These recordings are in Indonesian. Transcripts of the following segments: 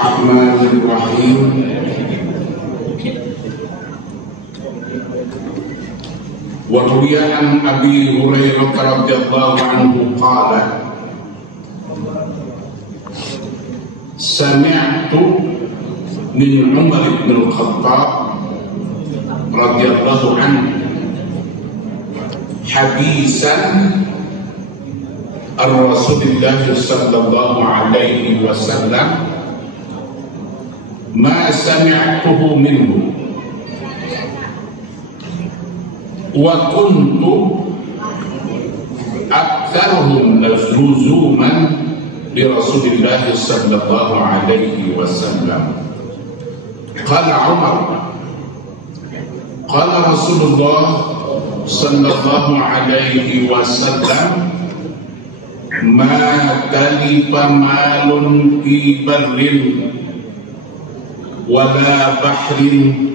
Bismillahirrahmanirrahim. Wa ruwiya an Abi Hurairah radhiyallahu anhu qala sami'tu min Umar bin Al-Khattab radhiyallahu anhu hadisan Rasulullah sallallahu alaihi wasallam ma sami'tuhu minhu wa kuntu aktsarhum luzuman bi Rasulillah sallallahu alaihi wasallam. Qala Umar qala Rasulullah sallallahu alaihi wasallam ma talifa malun fi barrin wala bahrin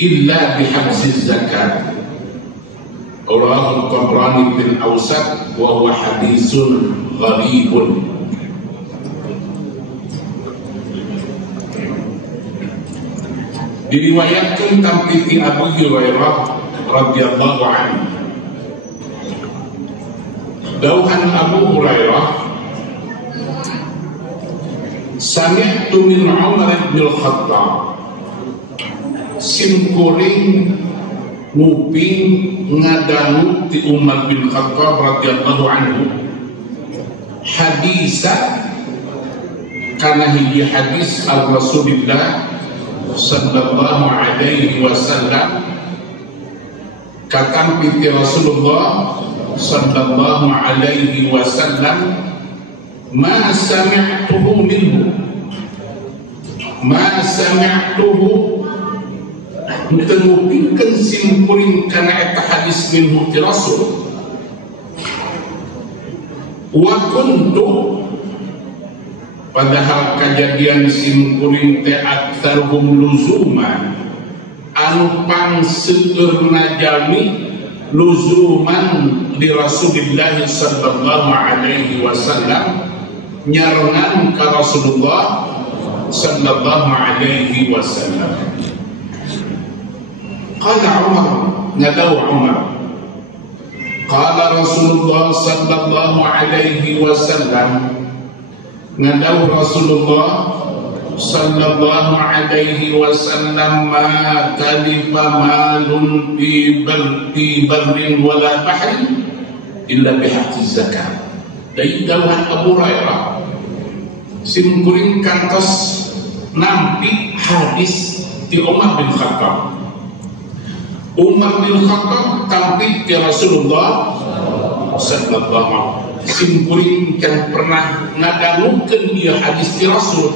illa bihabzi zakat. Rawahu Tabrani bil Awsat wa huwa haditsun gharibun. Diriwayatkan dari Abu Hurairah radhiyallahu anhu. Dauhan Abu Hurairah, sami'tu min Umar bin Al-Khattab, simkuring nguping ngadangu ti Umar bin Khattab radhiyallahu anhu hadisan kana hiji hadis al-Rasulillah sallallahu alaihi wasallam katampi ti Rasulullah sallallahu alaihi wasallam ma sami'tuhu minhu ma sami'tuhu ngupingkeun simkuring kana eta hadis minhu ti Rasul wa kuntu padahal kejadian simkuring teh aktsarhum luzuman anu pangseueurna jalmi luzuman di Rasulillah sallallahu alaihi wasallam nyarengan ka Rasulullah sallallahu alaihi wasallam. Qala Umar, ngadaw Umar, qala Rasulullah sallallahu alaihi wasallam, ngadaw Rasulullah sallallahu alaihi wasallam ma talifa malun fi barrin wala bahrin illa bihaqqi zakat. Dari dawuhan Abu Hurairah simkuring kantos nampi hadis ti Umar bin Khattab. Umar bin Khattab tampi ti Rasulullah sallallahu alaihi simkuring kan pernah ngadangukeun ieu hadis ti Rasul.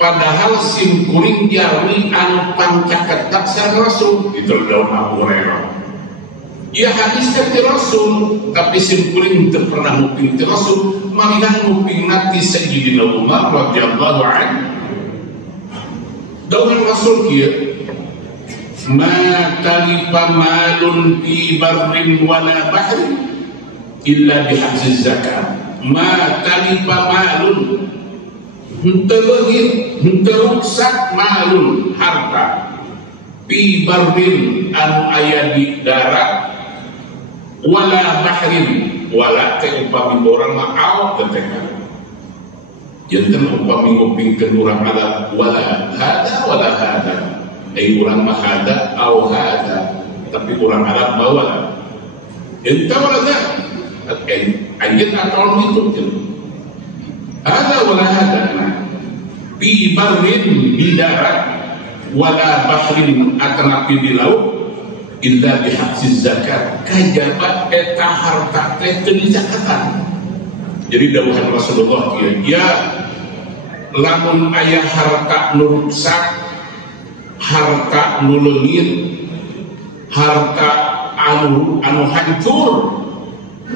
Padahal simkuring jawi anu pancaketak sareng Rasul itu dawuh Abu Hurairah. Ia hadis ti Rasul tapi simkuring teu pernah nguping ti Rasul, marihan ngupingna ti Sayyidina Umar radhiyallahu anhu. Dawuh Rasul kieu ma talifa malun fi barrin wala bahrin illa bihabzi zakat. Ma talifa malun henteu-ruksak malun harta fi barrin anu aya di darat wala bahrin wala teh upami urang mah aot teh janten upami ngupingkeun urang ada wala hada urang mah hada au hada tapi urang Arab mah wala enta wala anjeun atau itu ada wala hada fi barrin di darat wala bahrin atanapi di laut illa bihabzi zakat kajabat eta harta teh teu dizakatan. Jadi dawuhan Rasulullah kieu ya lamun aya harta nu rusak, harta nu leungit, harta anu hancur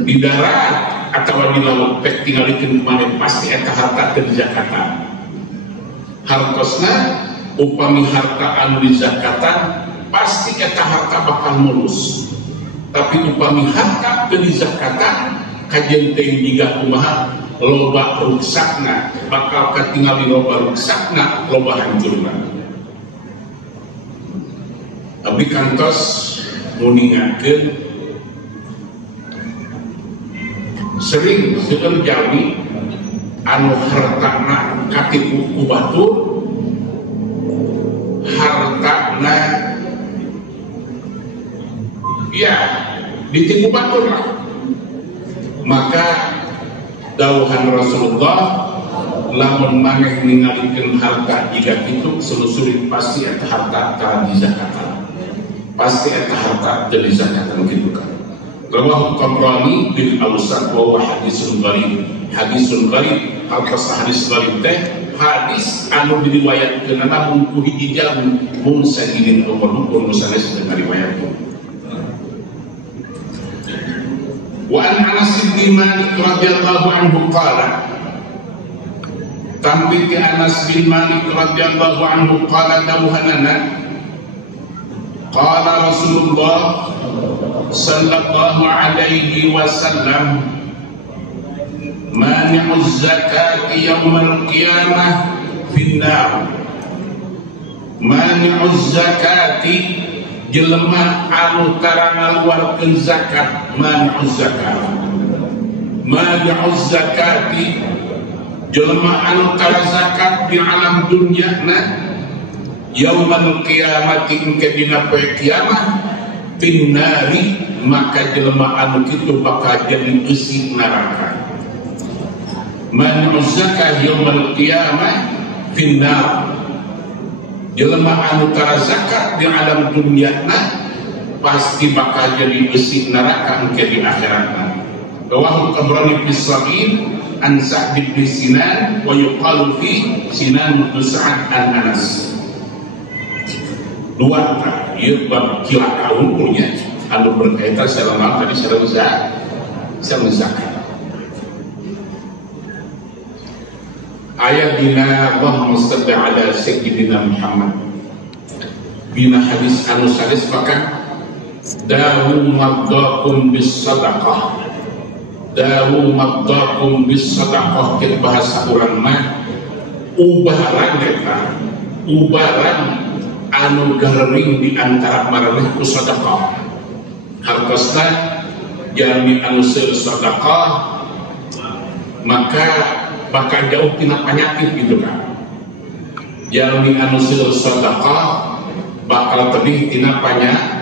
di darat atawa di laut teh tingalikeun maneh pasti eta harta teu dizakatan. Hartosna upami harta anu dizakatan pasti eta harta bakal mulus. Tapi upami harta teu dizakatan kajen teh jiga kumaha loba ruksakna, bakal katingali loba ruksakna, loba hancurna. Abdi kantos muningakeun sering seueur jalmi anu hartana katipu ku batur, hartana ya ditipu batur lah. Maka dawuhan Rasulullah, lamun maneh ningalikeun harta jika kitu selusurit pasti eta harta tara dizakatan, pasti eta harta teu dizakatan kitu kan. Rawahu Tabrani bil Awsat wa hadisun gharib. Hadisun gharib alqas hadis gharib teh hadis anu diriwayatkeun namun ku hiji jalmi mun sagilin umur nu sanes teu ngariwayatkeun. Wa an Anas bin Malik radhiyallahu anhu qala, tampi ke Anas bin Malik radhiyallahu anhu qala dawuhanana, qala Rasulullah sallallahu alaihi wasallam, mani'uz zakati yaumal qiyamah finnar. Mani'uz zakati jelema anu tara ngaluarkeun zakat, mani'uz zakat. Mani'uz zakati jelema anu tara zakat di alam dunyana, yaumal qiyamati engke dina poe kiamat, finnari maka jelema anu kitu bakal jadi besi neraka. Mani'uz zakat yaumal qiyamah finnar, jelema anu tara zakat di alam dunyana pasti bakal jadi besi neraka engke di akhiratna. Rawahu Tabrani fi Sahih an Sa'd bin Sinan wa yuqalu fi Sinan bin Sa'd an Anas. Dua ieu bab cilaka hukumnya anu berkaitan selama tadi sareng zakat. Ayat dina Allahumma shalli ala sayyidina Muhammad bina hadis anu sadis maka dawu magdakum bis sadaqah, dawu magdakum bis sadaqah ke bahasa urang mah ubaran eta, ubaran anu garing di antara maraneh ku sadaqah. Hartosna jalmi anu seueur sadaqah maka bakal jauh tina penyakit gitu kan. Jalmi anu seueur sadaqah bakal tebih tina penyakit.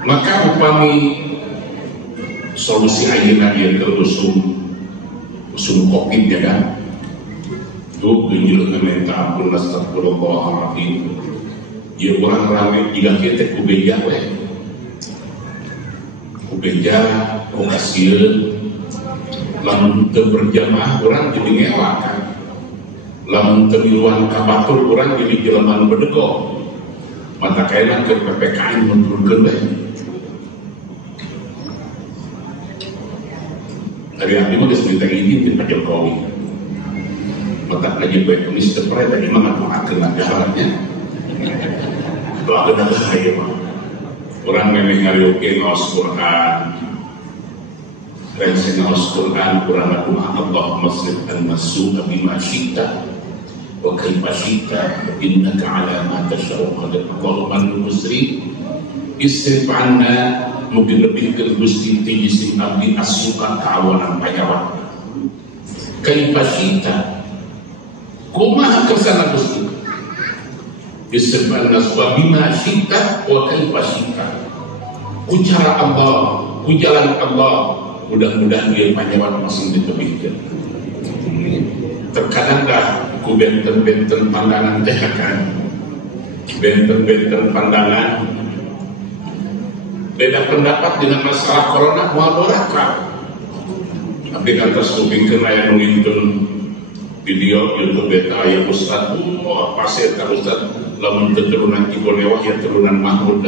Maka upami solusi ayeuna ieu teh usum Covid ya kan. Tuh tunjuk minta ampun astagfirullahaladzim. Ya orang rame jika kita kubeja weh, kubeja kokasieun, lamun teu berjamaah orang jadi ngewakan, lamun teu miluan ka batur orang jadi jelema nu bedego. Mata kaena ke PPKM menurunkeun weh. Hari abdi mah geus minta izin ke Pak Jokowi. Mata lagi baik kumis tepre tadi mah ngadoakeun negaranya. Doakeun negara ieu mah. Urang memeh ngariokeun ngaos Quran. Rensing ngaos Quran urang ngadoa Allahumma shlih al-masu'a bima syi'ta wa kaifa syi'ta innaka 'ala ma tasya'u qadir. Allahumma al-musri isrif 'anna mungkin lebih ke Gusti tinggi sing abdi asuka kawanan pajawan. Kaifa syi'ta kumaha kesana Gusti disebut naswa bima syi'ta wa kaifa syi'ta, ku cara Allah, ku jalan Allah. Mudah-mudahan dia panjang masing ditebihkeun. Terkadang dah ku benten-benten pandangan teh kan, benten-benten pandangan beda pendapat dengan masalah corona moal berakal. Tapi kantos kupingkeun aya nu ngintun video YouTube eta aya ustad, oh pasir ka ustad lamun teu turunan Ibonewah ya turunan Mahmud.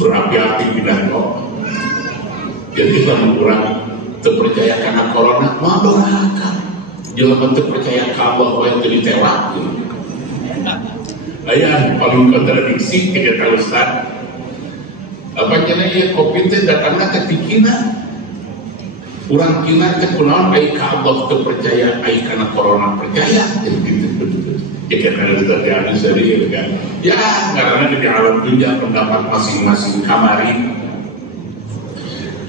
Berapi-api pindah kok. Jadi lamun urang teu percaya kana corona moal berakal. Jelema teu percaya ka Allah wae teu ditewak. Aya paling kontradiksi ke ustad. Apa jana ya Covid teh datangna teh pikina Urang kina teh kunaon ai ka Allah teu percaya, ai kana corona percaya. Ya karena itu tadi ada sendiri kan. Ya karena di alam dunia pendapat masing-masing.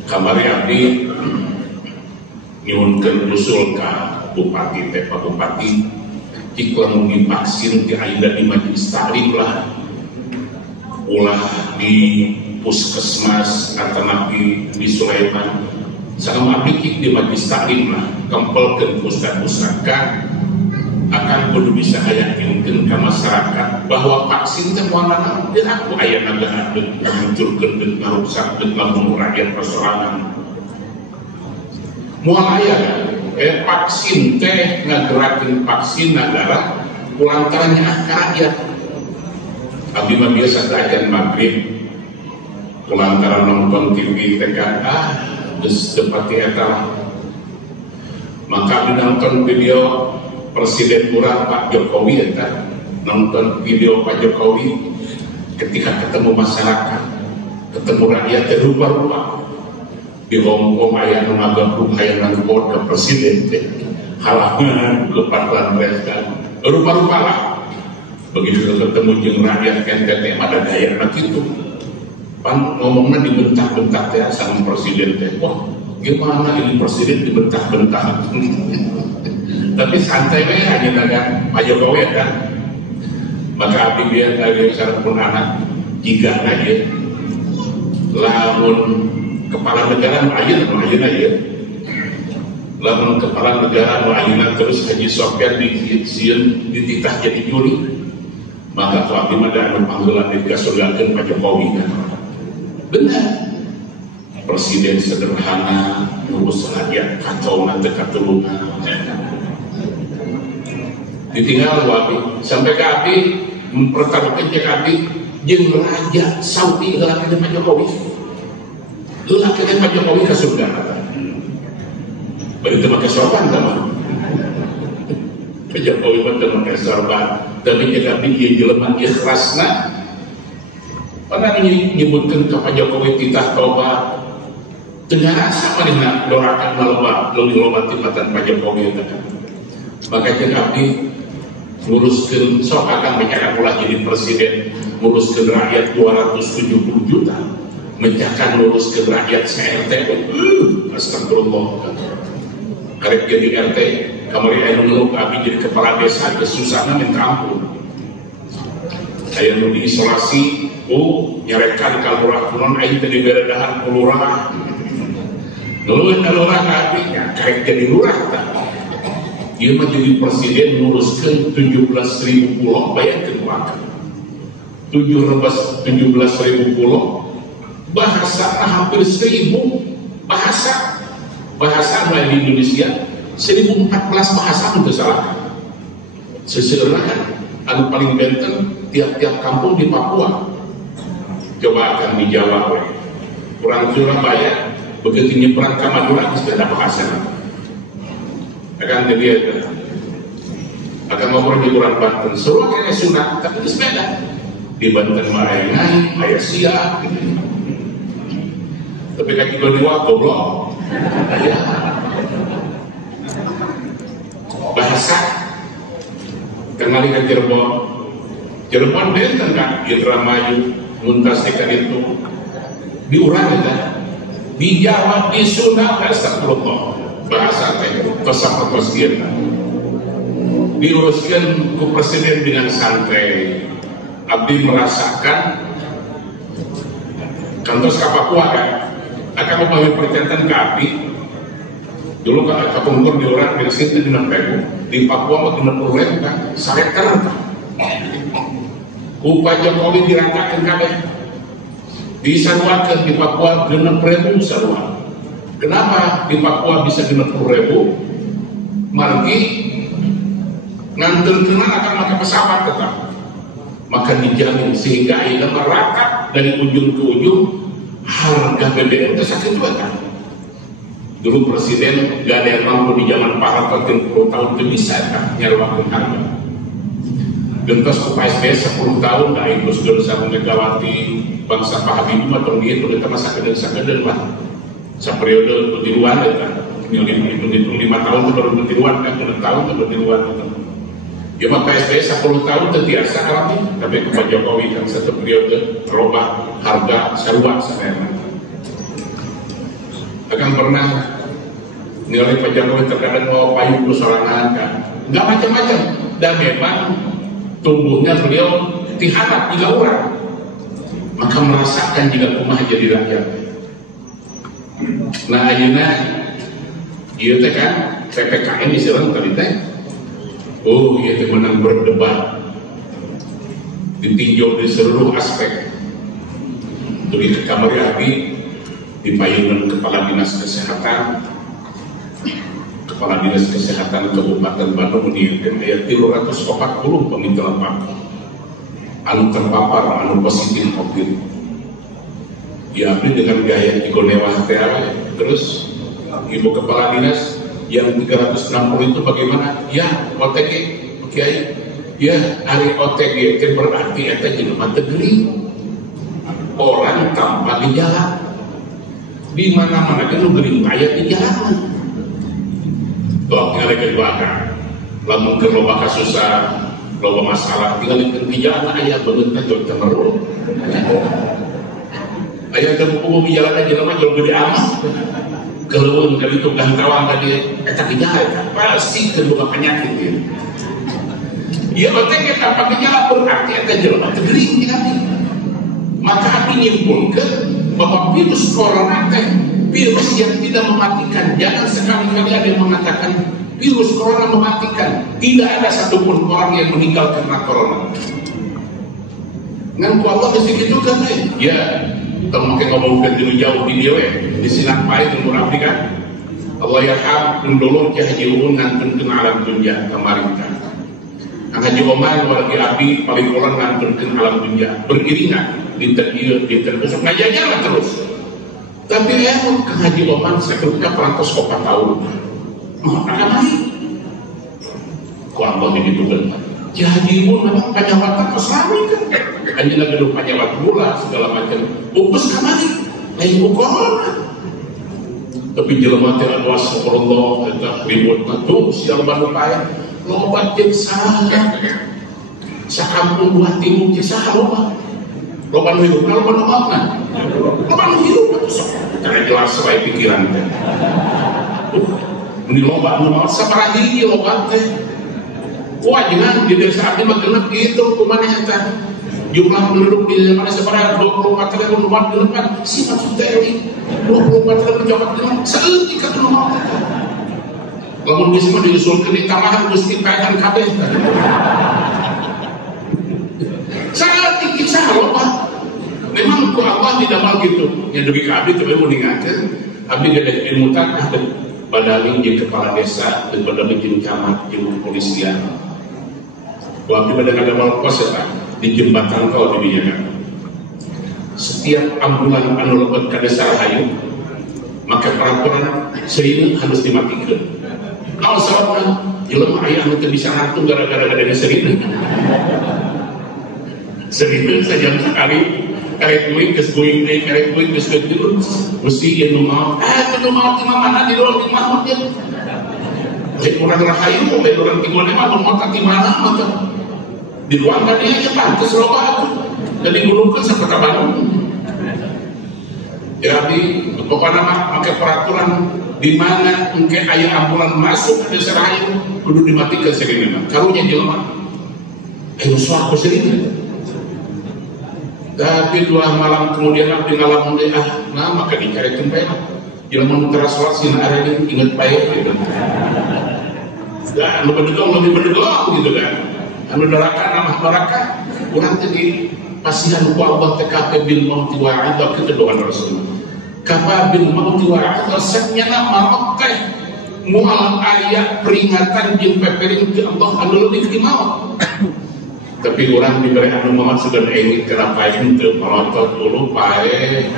Kamari abdi nyuhunkeun usul ka bupati teh Pak Bupati iklan divaksin ti ayeuna di majelis taklim lah, ulah di puskesmas atau di Sulaiman sama abdi di majelis taklim lah kempelkeun ustad-ustad kan akan kudu bisa yakinkeun ka masyarakat bahwa vaksin teh moalna teu aku aya nagara ngahancurkeun deuk ngarusakkeun lamun rakyat persoalan moal aya vaksin teh ngagerakeun vaksin negara kulantarannya ka rakyat. Abdi mah biasa dajan maghrib kulantaran nonton TV teh kan geus teu pati eta maka abdi nonton video Presiden urang Pak Jokowi eta nonton video Pak Jokowi ketika ketemu masyarakat, ketemu rakyat rupa-rupa di Hongkong aya nu ngagabung aya nu ke presiden teh halaman lepat lanres kan rupa-rupa lah begitu ketemu jeung rakyat ente teh ada daya kitu pan ngomongna dibentak-bentak teh sama presiden teh wah gimana ini presiden dibentak-bentak tapi santai we hanya dagang Pak Jokowi kan maka abdi biar dari sareng anak jika aja lamun kepala negara ayeuna aja lamun kepala negara ayeuna terus Haji Sofyan disieun dititah jadi juri maka tuh abdi mah da panggilan dikasurgakeun Pak Jokowi kan benar presiden sederhana ngurus rakyat kacau nanti katulungan ditinggal wabi sampai ke abdi mempertaruhkan cek abdi jeung raja Saudi ngelakeun Pak Jokowi ngelakeun Pak Jokowi ke surga bari teu make sorban sama Pak Jokowi mah teu make sorban tapi cek abdi ieu jelema ikhlasna pernah nyebutkeun ka Pak Jokowi titah tobat dengan rasa manehna doakan maloba loba timatan Pak Jokowi eta maka cek abdi nguruskeun sok akan menyakan ulah jadi presiden nguruskeun rakyat 270 juta mencakan nguruskeun rakyat se-RT astagfirullah karek jadi RT kamari aya nu ngeluh abdi jadi kepala desa kesusahna minta ampun aya nu diisolasi nyarekan ka lurah kunon aing teh dibere dahar ku lurah ngeluh ka lurah abdi karek jadi lurah tah dia mah jadi presiden nguruskan 17.000 pulau bayangkan wakil 17.000 pulau bahasa hampir 1.000 bahasa di Indonesia 1.014 bahasa untuk salah sesederhana anu paling benteng tiap-tiap kampung di Papua coba akan di Jawa kurang Surabaya begitu nyebrang ke Madura sudah ada bahasa akan jadi akan ngobrol di Kurang Banten seluruh kayaknya sunat tapi di sepeda di Banten mah aya ngai aya sia tapi kaki kedua goblok ya bahasa kenali ke Cirebon benten kan Indramayu muntaskan itu diurang kan di Jawa di Sunda astagfirullah bahasa teh pesawat presiden diuruskan ke presiden dengan santai abdi merasakan kantor Papua kan akan membangun perjanjian ke abdi dulu kan kapungkur di orang di sini di Papua mah 60.000 kan saretan upah Jokowi dirangkakan kabeh disaruakeun di Papua 60.000 sarua. Kenapa di Papua bisa 60.000? Margi ngandelkeun akan pakai pesawat tetap. Maka dijamin sehingga ini merata dari ujung ke ujung harga BBM itu sakit juga kan. Dulu presiden gak ada yang mampu di zaman Pak Harto 10 tahun itu bisa kan nyarwakeun harga. Gentos ke PSB 10 tahun dah itu sudah bisa Megawati bangsa Pak Habibie atau dia itu kita masa kedeng lah. Saperiode di luar kan hitung 5 tahun itu baru bertiruan kan, 2 tahun itu bertiruan itu. Ya maka SBY 10 tahun terbiasa alami, tapi Pak Jokowi kan satu periode terubah harga sarua sebenarnya. Akan pernah nilai Pak Jokowi terkadang mau payung sorangan kan, nggak macam-macam. Dan memang tumbuhnya beliau diharap 3 orang, maka merasakan jika rumah jadi rakyat. Nah ayeuna ieu teh kan PPKM istilahna tadi teh. Oh, ieu teh menang berdebat. Ditinjau di seluruh aspek. Tuluy ke kamar abi dipayungan Kepala Dinas Kesehatan. Kepala Dinas Kesehatan Kabupaten Bandung menyiapkan aya 340 peminta lapor anu terpapar anu positif COVID. Ya abdi dengan gaya igonewah teh terus Ibu Kepala Dinas yang 360 itu bagaimana? Ya OTG, Kiai. Ya hari OTG itu berarti eta jelema teu geuring. Orang tanpa gejala. Di mana-mana kan lu geuring aya gejala. Tuh tinggal dibakar. Lamun keur loba kasusah, loba masalah tinggal gejala aya beungeut teh jol tenerul. Aya teu umum gejala jelema jol gede amat. Keluun dari tukang tawang tadi eta gejala pasti kebuka penyakit ya. Ya OTG tanpa gejala berarti eta jelema teu geuring hati. Maka hati nyimpulkeun bahwa virus corona teh virus yang tidak mematikan. Jangan sekali-kali ada yang mengatakan virus corona mematikan. Tidak ada satupun orang yang meninggal karena corona. Ngan ku Allah mesti gitu kan ya. Kita mungkin ngomong ke jauh di dia di silang pahit umur abdi kan Allah yarham undulur ke Haji Uun ngantunkeun alam dunya kemarin kan Haji Omar wargi abdi paling ulang ngantunkeun alam dunya beriringan dinten ieu dinten besok ngajajalan terus tapi aya ke Haji Omar sakeutna parantos 4 tahun mah akan naik ku Allah digitukeun Haji Uun memang panyawatan keslami kan anjina gedung panyawat gula segala macam bungkus kamari lain corona tapi jelema teh anu astagfirullah eta ribut tuh sial Bandung pae loba jeung saha sakampung buah timur jeung saha loba nu hidup loba nu mautna loba nu hidup sok kana jelas wae pikiran teh mun loba nu maut sabaraha hiji loba teh wah jangan di desa abdi mah genep gitu kumaha eta jumlah penduduk di mana sebenarnya 24.000 umat genep si maksud teh 24.000 jabat genep saeutik ka rumah lamun geus mah diusulkeun di tamahan Gusti paehan kabeh saeutik kisah loba memang ku Allah didamel gitu nya dugi ka abdi teh mau ningakeun abdi gede ilmu tanah badaling jeung kepala desa dan badaling jeung camat jeung kepolisian waktu pada kadang kos ya di jembatan kau di Binyakan setiap ambulan anu lebet ka desa Rahayu maka peraturan sering harus dimatikan kalau sebabnya jelema aya anu teu bisa ngatung gara-gara adanya sering saja sekali karek kuing geus kuing deui karek kuing geus keun mesti ieu nu mau nu mau di mana di luar di mana dia urang Rahayu we urang Timur mah mun motor di mana motor di luar kan dia pantes loba aku jadi gulungkeun saperka Bandung ya abdi pokokna mah make peraturan di mana engke aya ambulan masuk ke desa Rahayu kudu dimatikan sirina karunya jelema anu suaraku sirina tapi 2 malam kemudian abdi ngalamun deui nah maka dicarekeun bae jelema nu teras salat sina areni inget bae gitu dan anu bedegong lebih bedegong gitu kan anu neraka namah neraka urang teh di pasihan ku Allah TKP bil mauti wa adzab kitu doa Rasul kafa bil mauti wa adzab saknyana maut teh moal aya peringatan jeung pepering ti Allah anu leuwih ti maut tapi urang diberi anu maksudkeun engit kenapa henteu melotot dulu pae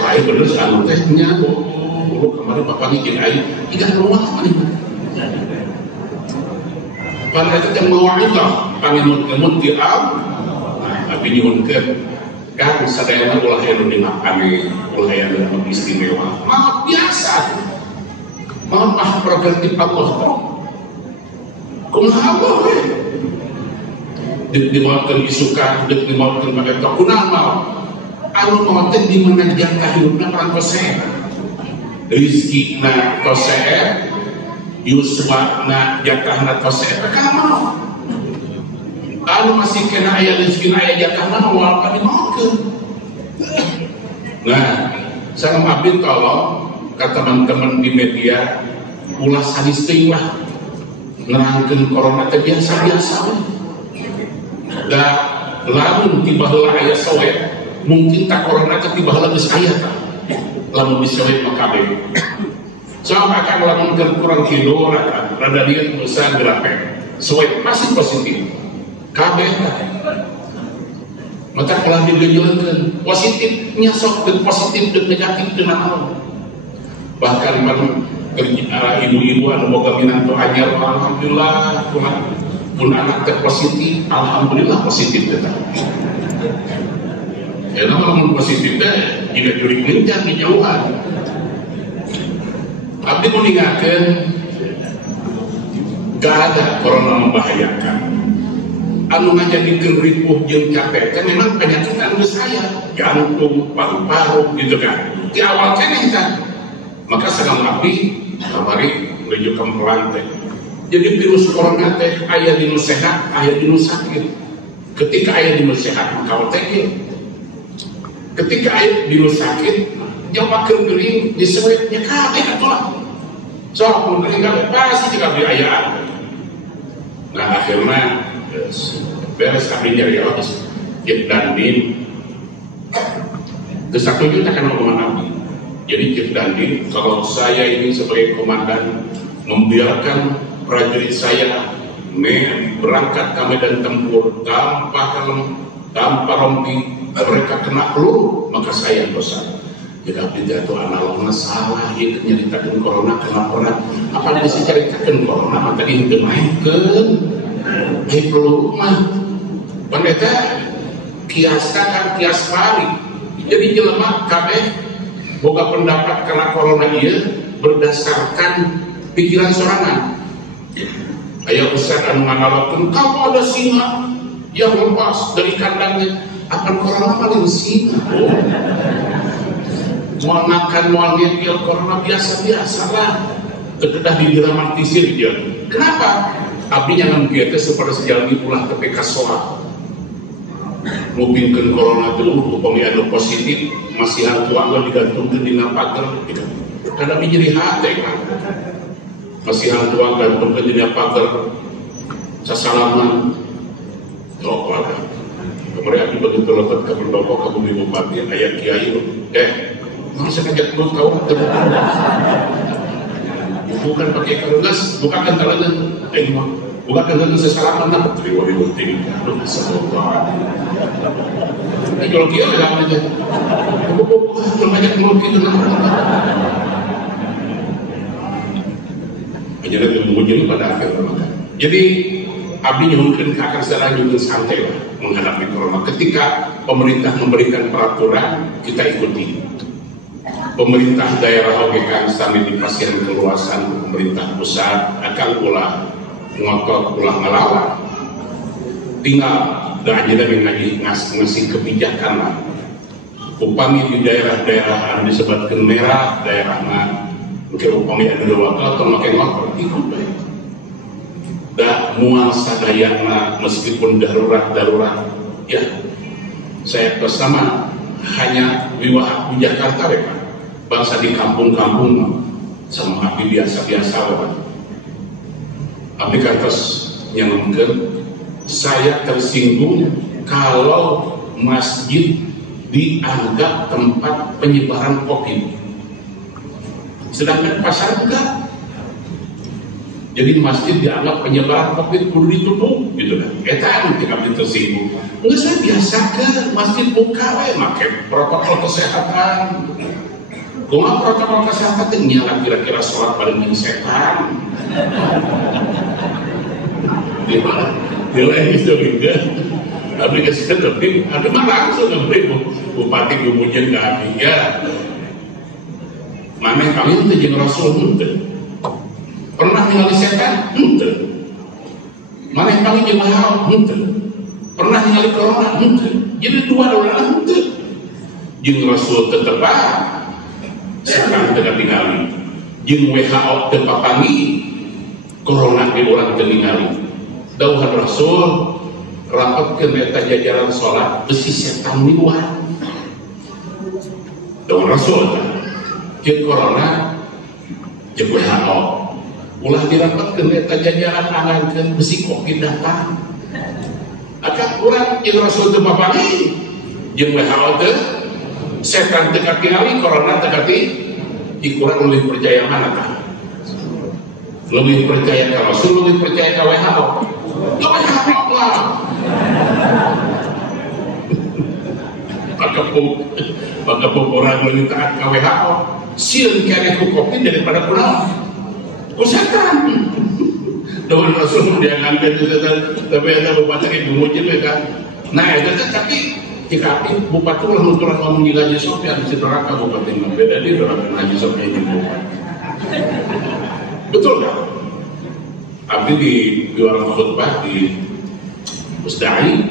pae bener anu teh nya dulu kemarin bapak ngijin air tidak rumah mana pada itu yang mewaidah kami mut tiap abdi nyuhunkeun kan sadayana ulah anu dimakani, ulah anu istimewa, mah biasa, mah prerogatif Allah tuh, kumaha we, dimaukan isukan, dimaukan pakai tokunan mau, anu mau teh dimenanjang kahidupna orang kosehat, rizki na kosehat, yuswa na jatahna kosehat, kan mau. Anu masih kena ayat rezeki ayat jatah mana walaupun dimaukan. Nah, saya abdi tolong ke teman-teman di media ulah sadis teuing lah nerangkeun corona teh biasa-biasa we. Da lamun tiba heula aya soe, mungkin tak corona teh tiba heula geus aya tah. Lamun disoe mah kabeh. Soalnya akan lamun kurang tidur akan rada lieu usaha gerape. Soe masih positif. Kabeh maka kalau digenyolkan positifnya sok dan positif dan negatif dengan bahkan ibu-ibu anu boga minantu anyar alhamdulillah Tuhan pun anak teh positif alhamdulillah positif teh ya namun positif teh tidak juri gencar di jauhan abdi mengingatkan gak ada corona membahayakan anu ngajadikeun ripuh jeung capek kan memang penyakit anu saya jantung, paru-paru gitu kan di awal keneh kan maka sedang abdi kamari menuju ke pelantai jadi virus corona teh aya di nu sehat aya di nu sakit ketika aya di nu sehat maka OTG ketika aya di nu sakit nyawakeun geuring disewetnya kabeh atuh sok mun geuring kabeh pasti kabeh aya nah akhirnya beres kami nyari atas Jeff Dandin kesatunya tak akan ngomong abdi jadi Jeff Dandin kalau saya ini sebagai komandan membiarkan prajurit saya berangkat ke medan tempur tanpa helm tanpa rompi mereka kena peluru maka saya yang dosa jika abdi jatuh analognya salah itu nyeritakan corona kena orang apa bisa ceritakan corona maka dihentikan di peluru mah pendeta kiaskan kan kias pari jadi jelema kabeh boga pendapat karena corona ieu berdasarkan pikiran sorangan aya ustaz anu nganalogkeun kalau ada singa yang lepas dari kandangnya akan corona paling singa mau makan mau ngepil corona biasa-biasa lah kedah didramatisir dia kenapa abdi jangan kita supaya sejalani pulang ketika sholat ngupingkeun corona itu upami anu positif masih hantu anggar digantungkeun dina pagar karena menjadi hati kan masih hantu anggar digantungkeun dina pagar sasalaman sok ada kemarin abdi begitu lepat ke pendopo ke bumi bupati ayat kiai masa ngajak lu tahu bukan pakai kertas, bukan kentalnya, bukan kentalnya sesalaman nak terima penting, lu bisa berdoa. Ini kalau dia bilang aja, belum banyak mulut itu nak. Jadi mengunjungi pada akhir Ramadan. Jadi abdi nyuhunkeun ka akan secara nyuhun santai lah menghadapi corona. Ketika pemerintah memberikan peraturan, kita ikuti. Pemerintah daerah oke kan sami dipasieun keluasan pemerintah pusat akan ulah ngotot ulah ngelawan tinggal da aja dari ngasih kebijakan lah upami di daerah-daerah anu disebutkeun merah daerahna mungkin upami anu dewasa atau make ngotot ikut bae da mual sadayana meskipun darurat ya saya bersama hanya wiwah di Jakarta ya Pak bangsa di kampung-kampung sama abdi biasa-biasa Pak abdi kantos yang mungkin saya tersinggung kalau masjid dianggap tempat penyebaran COVID sedangkan pasar enggak jadi masjid dianggap penyebaran COVID perlu ditutup gitu kan eta anu abdi tersinggung enggak saya biasa ke masjid buka make protokol kesehatan kumaha protokol kesehatan teh nyala kira-kira sholat paling setan di mana nilai itu gitu Tapi kesini tapi ada mah langsung nanti bupati Lumujang kami ya. Mana kalian tuh jeung Rasul henteu. Pernah ningali setan? Henteu. Mana kalian jeung WHO? Henteu. Pernah ningali corona? Henteu. Jadi dua orang henteu. Jeung Rasul teu tepah. Setan teu tingali. Jeung WHO teu papangi. Corona ge urang teu ningali. Dawuhan Rasul rapatkeun eta jajaran salat besi setan niluar. Dawuhan Rasul ke corona jeung WHO ulah dirapatkeun eta jajaran angankeun besi covid datang. Akak urang jeung Rasul teu papangi jeung WHO teu setan teu katingali corona teu kati kurang lebih percaya mana tah? Lebih percaya ka Rasul, lebih percaya ka WHO. Ya WHO lah. Maka orang lebih taat ka WHO. Sieun kene ku covid daripada kunaon? Ku setan. Dawuhan Rasul diangkat itu tapi ada bupati Ibu Mujib kan. Nah, itu tapi jika bupati ulah nuturan ngomong di Haji Sofyan di neraka bupati beda di neraka Haji Sofyan di bupati. Betul kan? Abdi di orang khutbah di Musdai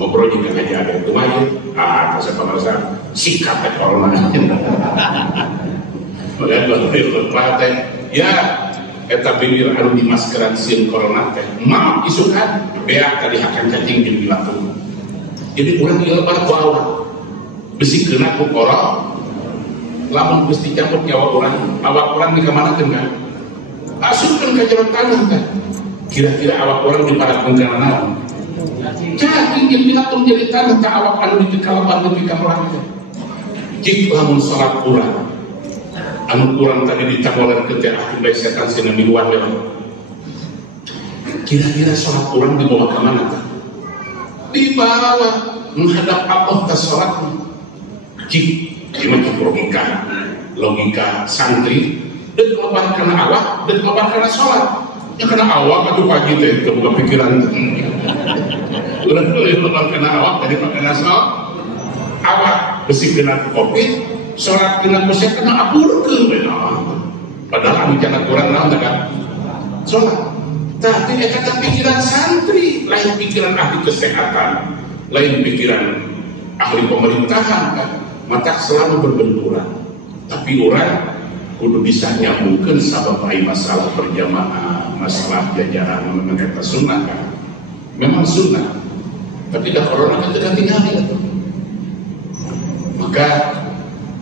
ngobrol dengan Haji ada itu aja. Kasih pemirsa sikat corona. Maka di khutbah teh ya eta bibir anu di maskeran sieun corona teh mau isukan beak tadi akan cacing di bilatung. Jadi orang ieu bawa besi kena ku korok lamun geus dicabut nyawa urang awak urang dikamanakeun kan asupkeun ka jero tanah kan kira-kira awak urang dipadatkeun kana naon cacing jeung bilatung jadi tanah ka awak anu dikalaban nepi ka merah jik lamun salat urang anu urang tadi dicabolan ke teh bae setan sina di luar ya kira-kira salat urang dibawa ka mana tah dibawa menghadap Allah ke sholat gimana logika santri dan keluar karena awak dan keluar karena sholat ya karena awak atau pagi teh kebuka pikiran udah keluar karena awak tadi karena sholat awak besi kena covid sholat kena musik kena apurkeun padahal anu jangan kurang naon kan sholat tapi kata pikiran santri lain pikiran ahli kesehatan lain pikiran ahli pemerintahan kan maka selalu berbenturan tapi orang kudu bisa nyambungkan sabab lain masalah berjamaah masalah jajaran memang kata sunnah kan memang sunnah tapi dah corona kan tidak tinggal maka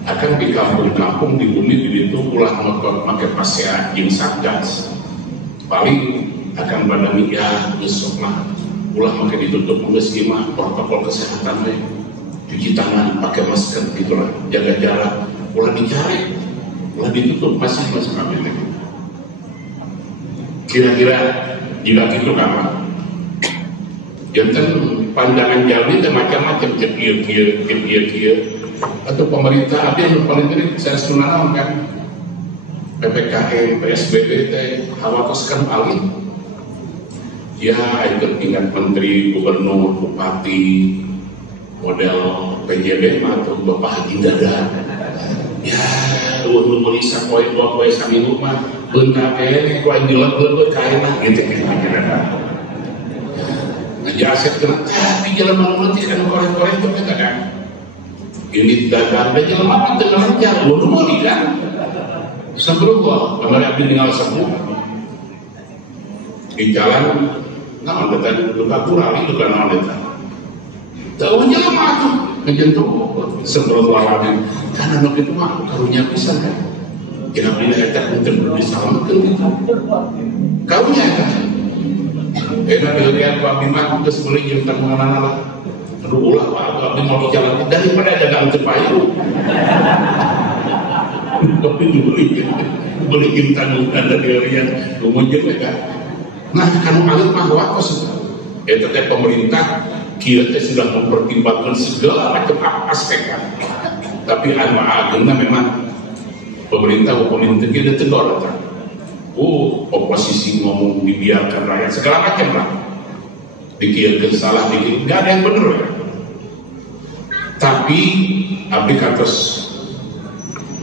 akan di kampung-kampung di bumi itu ulah ngotot pakai pasea jeung satgas paling akan pada mikir besok mah ulah pakai ditutup geus mah protokol kesehatan we cuci tangan pakai masker gitulah jaga jarak ulah dicari ulah ditutup masih kami kira-kira jika gitu apa jantan pandangan jauh itu macam-macam kieu atau pemerintah ada yang paling penting saya sebenarnya kan PPKM PSBB teh hawatoskan alih ya itu tingkat menteri, gubernur, bupati model PJB atau Bapak Haji Dada ya lu bisa poin 2 poin saminggu mah beunta kayaknya ku anjeun leuweut kae mah gitu ngaji aset kena tapi jalan mana teh anu korek-korek teh kan ini dagang da jelema teh lancar lu mau kan sabruh kamari abdi tinggal sabu di jalan naon eta luka kurang itu kan naon eta teu jelema atuh ngejentuh sallallahu alaihi karena nu kitu mah karunya pisan kan kira dina eta teu disalametkeun kitu karunya eta eta dilihat Pak Bima geus meuli jeung tanggunganana lah aduh ulah Pak abdi mau di jalan daripada dagang teu payu tapi beliin tanggungan dari lihat lumujeng kan nah kanu alit mah wakos eta teh pemerintah kieu teh sudah mempertimbangkan segala macam aspek kan tapi anu ageuna memang pemerintah kieu teh tegur eta oposisi ngomong dibiarkan rakyat segala macam lah dikir salah dikir, nggak ada yang benar ya. Tapi abdi katos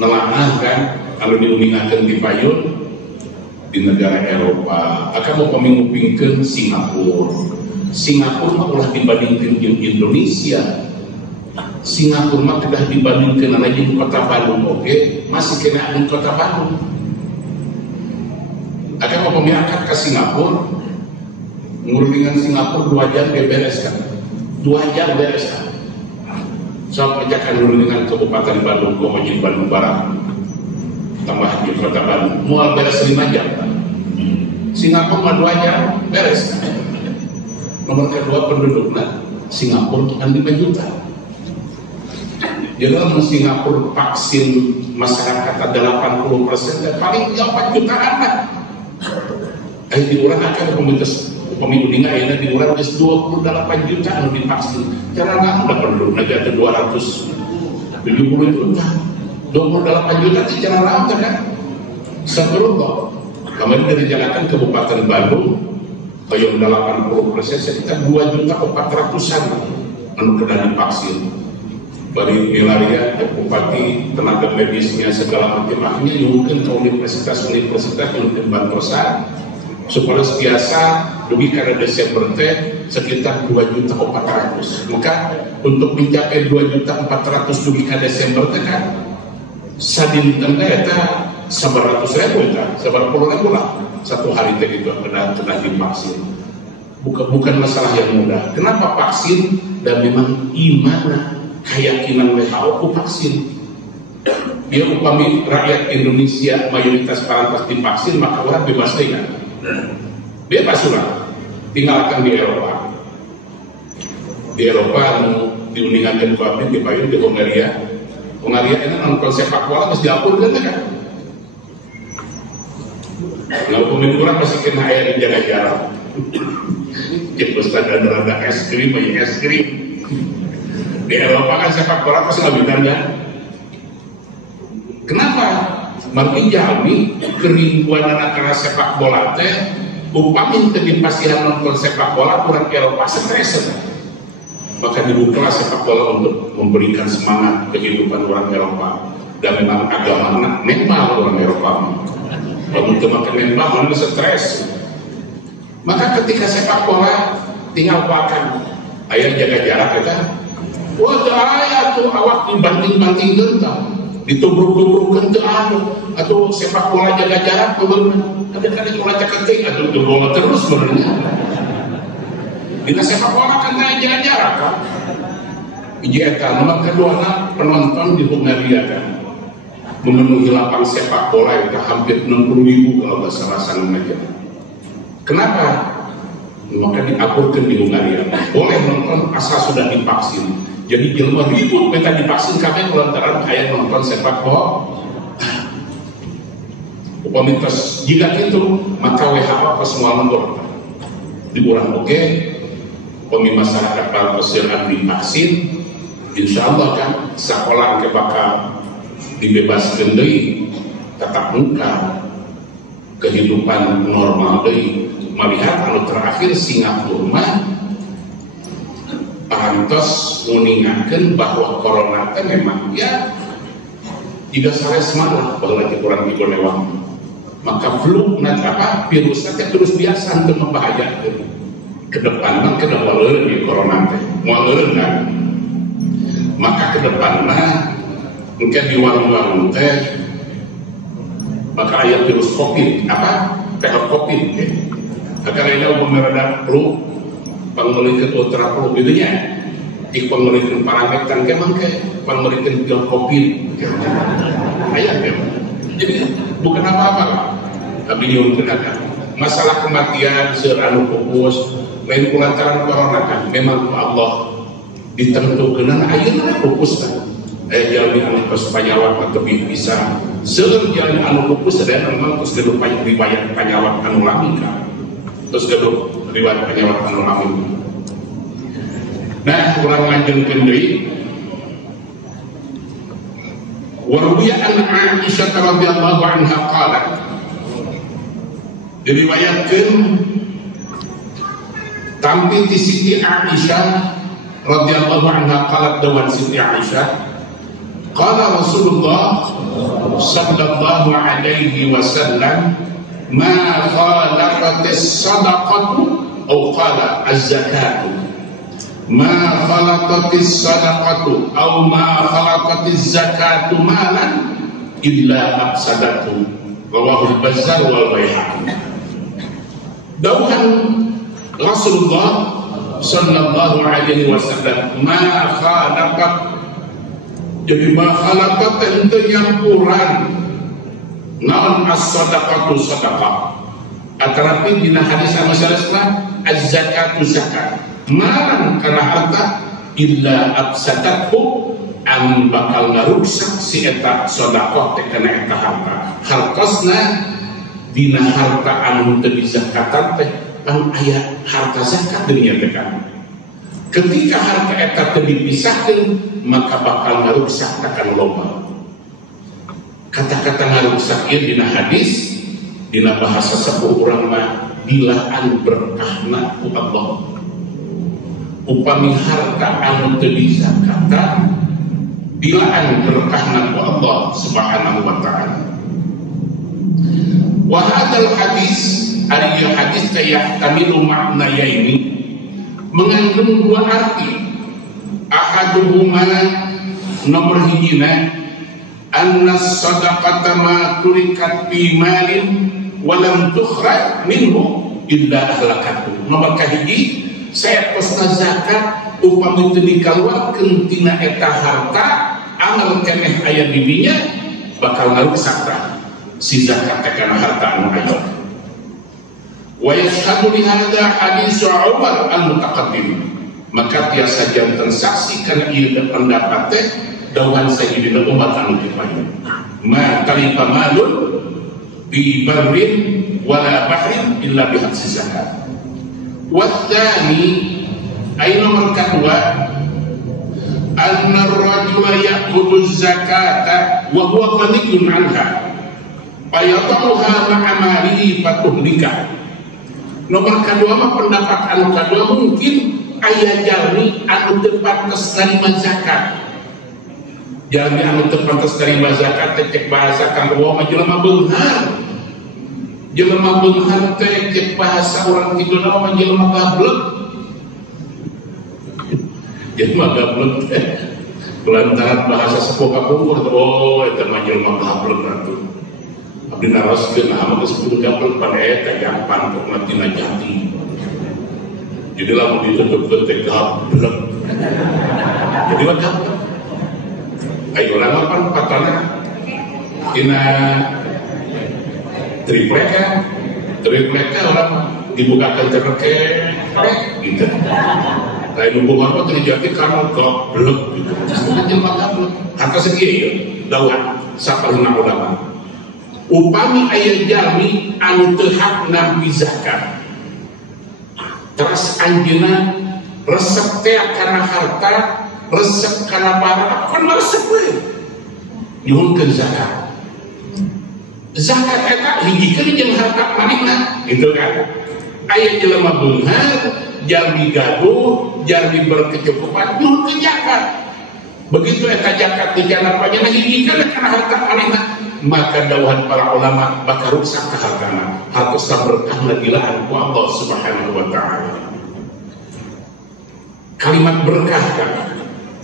nelangah kan kalau diuningakeun di payun di negara Eropa akan mau pamingupingkeun Singapura mah ulah dibandingkan jeung Indonesia. Singapura mah kedah dibandingkan aja di kota Bandung, oke, masih kena di kota Bandung. Akan mau pemiakat ke Singapura, ngurulingan Singapura 2 jam dia beres kan, 2 jam beres kan. So ajakan ngurulingan Kabupaten Bandung, Komajin Bandung Barat, tambah di kota Bandung, mual beres 5 jam kan. Singapura mah 2 jam beres kan. Nomor kedua penduduknya Singapura kan 5 juta. Jadi dalam Singapura vaksin masyarakat ada 80% dan paling 4 jutaan lah. Di urang akan komunitas pemilu dingin ini di urang 28 juta yang divaksin. Cara nggak udah penduduk negara 270 juta. 28 juta itu cara nggak kan? Sebelum kok kemarin dari Jakarta Kabupaten Bandung kayak 80% sekitar 2.400.000 anu kena divaksin. Dari wilayah bupati, tenaga medisnya segala macam akhirnya nyuruhkan ke universitas-universitas yang bantuan supaya biasa lebih karena Desember teh sekitar 2.400.000. Maka untuk mencapai 2.400.000 lebih ke Desember teh kan sadinten teh eta 900.000 eta 90.000 lah satu hari teh itu kena divaksin. Bukan masalah yang mudah. Kenapa vaksin? Dan memang iman keyakinan WHO ku vaksin. Dia upami rakyat Indonesia mayoritas parantos divaksin maka orang bebas dengan bebas sudah tinggalkan di Eropa. Di Eropa diuningakan ku abdi di payun di Hungaria ini nonton sepak bola masih diatur kan? Kalau pemimpin kurang masih kena air jaga jarak. Jadi standar ada es krim. Di Eropa kan sepak bola pasti nggak bintangnya. Kenapa? Makin jami kerinduan antara sepak bola teh upami tadi pasihan nonton sepak bola kurang Eropa stres. Maka dibuka sepak bola untuk memberikan semangat kehidupan orang Eropa. Dan memang agama mental orang Eropa. Kalau makan mental mana stres. Maka ketika sepak bola tinggal makan ayah jaga jarak kita. Wah, ayah tuh awak dibanting-banting gentang, ditubruk-tubruk gentang, atau sepak bola jaga jarak, kadang-kadang bola ceketing, atau bola terus sebenarnya. Kita sepak bola kan jaga jarak kan. Ijeka nomor kedua penonton di Hungaria kan memenuhi lapang sepak bola itu hampir 60.000 kalau nggak salah aja. Kenapa? Maka diaturkan di Hungaria boleh nonton asal sudah divaksin. Jadi jelma ribut mereka divaksin kami lantaran kayak nonton sepak bola. Upamitas jika itu maka WHO ke semua nomor diurang oke. Pemi masyarakat para yang divaksin, insya Allah kan sekolah ke bakal dibebaskan dari tatap muka kehidupan normal dari melihat kalau terakhir Singapura pantos mengingatkan bahwa corona itu memang ya tidak salah semangat bahwa lagi kurang dikonewang maka flu nanti apa virusnya terus biasa untuk membahayakan ke depan kan kena waleur di corona teh waleur kan maka ke depannya mungkin di warung-warung teh maka ayat virus COVID apa COVID akan ada pemerintah flu pengelikan ultra flu gitu nya di pengelikan parameter kemang ke pengelikan COVID ayat ya jadi bukan apa-apa tapi diuntung ada masalah kematian seranu fokus lain kulantaran corona kan memang Allah ditentukan ayatnya fokus kan jalan anu penyawat lebih bisa seueur jalan anu fokus ada memang terus gedung riwayat penyawat anu lami kan terus gedung riwayat penyawat anu lami. Nah, kurang lanjutkan deui. Wa ruwiya an Aisyah radhiyallahu anha qalat. Diriwayatkeun Tampi ti Siti Aisyah radhiyallahu anha qalat dawan Siti Aisyah qala Rasulullah sallallahu alaihi wasallam ma khalaqatis sadaqatu atau qala az-zakatu ma khalaqatis sadaqatu atau ma khalaqatiz zakatu malan illa afsadatu. Rawahul Bazzar wal Baihaqi. Dauhan Rasulullah sallallahu alaihi wasallam ma khalaqat, jadi ma khalaqat itu nyampuran naon as-sadaqatu sadaqah. Atrapi dina hadis anu saresna az-zakatu zakat. Malan kana harta illa afsadathu an bakal ngaruksak si eta sedekah teh kana eta harta. Hartosna dina harta anu teu dizakatan teh anu aya harta zakat dunia teh kan. Ketika harta eta teu dipisahkeun maka bakal ngaruksak akan loba. Kata-kata ngaruksak ieu dina hadis dina bahasa sepuh urang mah bilaan berkahna ku Allah. Upami harta anu teu dizakatan bilaan berkahna ku Allah subhanahu wa ta'ala. Wa hadzal hadis ari hadis teh yahtamilu ma'nayaini, mengandung dua arti. Ahaduhuma nomor hijina anna sadaqata ma turikat fi malin wa lam tukhraj minhu illa ahlakatu. Nomor kahiji saya posna zakat upami teu dikaluarkeun tina eta harta amal keneh aya di dinya bakal ngaruksak si zakat teh kana harta anu aya. Wa yashhadu li hadza hadis Umar al-mutaqaddim, maka tiasa janten saksi kana ieu pendapat teh dawuhan Sayyidina Umar anu dipanggil ma tariqa malun bi barrin wala bahrin illa bi hadsi zakat. Wa tsani ay nomor kedua anna ar-rajula ya'khudhu zakata wa huwa ghaniyun 'anha fayadhuha ma'a malihi fatuhlika. Nomor kedua mah pendapat anu kedua mungkin aya jalmi anu teu pantes narima zakat. Jalmi anu teu pantes narima zakat teh cek bahasa kang mah jelema beunghar. Jelema beunghar teh cek bahasa urang kidul mah jelema gablek. Jelema gablek teh lantaran bahasa sepuh kapungkur, oh eta mah jelema gablek atuh. Abdi naroskeun nah mah geus kudu gablek pada eta jampan pokna tina jati. Jadi lamun ditutup teh gablek. Jadi mah gablek. Ai urang mah pan patana tina tripleka orang dibukakan cereke gitu. Lain hubungan apa terjadi karena goblok gitu. Jelma goblok. Harta segieu dawuh saparuna ulama. Upami aya jalmi anu teu hak nampi zakat. Terus anjeunna resep teh kana harta, resep kana barang, kan resep we. Nyuhunkeun zakat. Zakat eta hijikeun jeung harta manehna gitu kan. Aya jelema beunghar, jalmi gaduh, jalmi berkecukupan nyuhunkeun zakat. Begitu eta zakat dijana panjenengan hijikeun kana harta manehna, maka dawuhan para ulama bakal rusak ka hartana. Hartosna berkahna dilaan ku Allah subhanahu wa ta'ala. Kalimat berkah kan,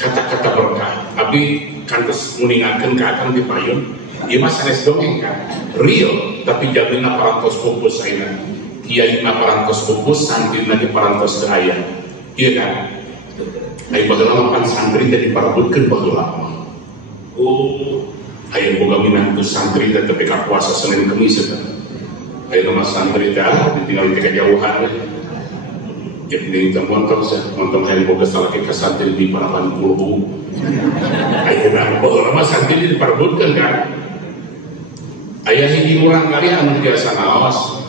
kata-kata berkah. Abdi kantos nguningakeun ka akang di payun. Ieu mah sanes dongeng kan, real, tapi jalmina parantos pupus ayeuna. Kiai mah parantos pupus, santrina di parantos daya. Ieu kan. Ai bageula pan santri teh diparebutkeun baheula. Oh, aya boga minangtu santri teh teu ka puasa Senin Kemis eta. Ayeuna mah santri teh ditinggal di kejauhan we. Jadi kita montong hari boga salaki ka santri di parapan puluh. Ayeuna baheula mah santri diparebutkeun kan. Ayah hiji urang kali anu biasa naos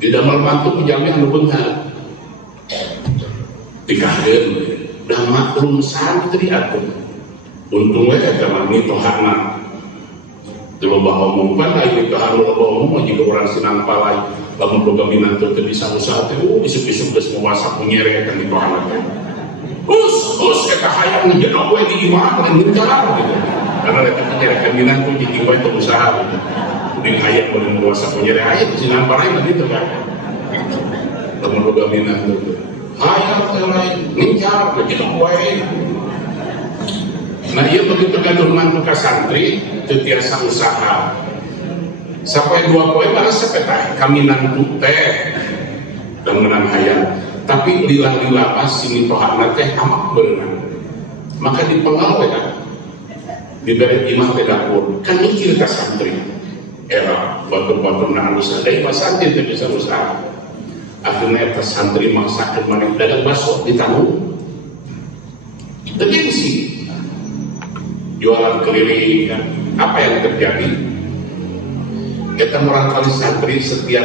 di damel mantu penjami anu beunghar dikahkeun da maklum santri atuh untung we eta mah mitohana teu loba omong pan aya mitohan loba omong jiga urang Sinang Palai lamun boga minantu teu bisa usaha teh isuk-isuk geus mawasak nyere kan di pohana teh. Us eta hayang ngejenok we di imah lain ngejar gitu. Karena eta penyerekan minantu jadi we teu usaha gitu. Kudu hayang boleh mawasak nyere aya di namparai mah gitu kan. Lamun boga minantu hayang teh lain ngejar ngejenok we. Nah iya begitu gaduh mantu ka santri teu tiasa usaha. Sampai 2 poe balas sepeta kami nantu teh dan menang hayang. Tapi lila-lila pas sini tohana teh amak berenang. Maka dipengal we kan. Diberi imah teh dapur. Kan mikir ka santri. Era batu-batu na anu sadai pas santri teh bisa usaha. Akhirnya eta santri maksakeun maneh dagang baso ditanggung. Teu gengsi. Jualan keliling kan. Apa yang terjadi? Kita barangkali santri setiap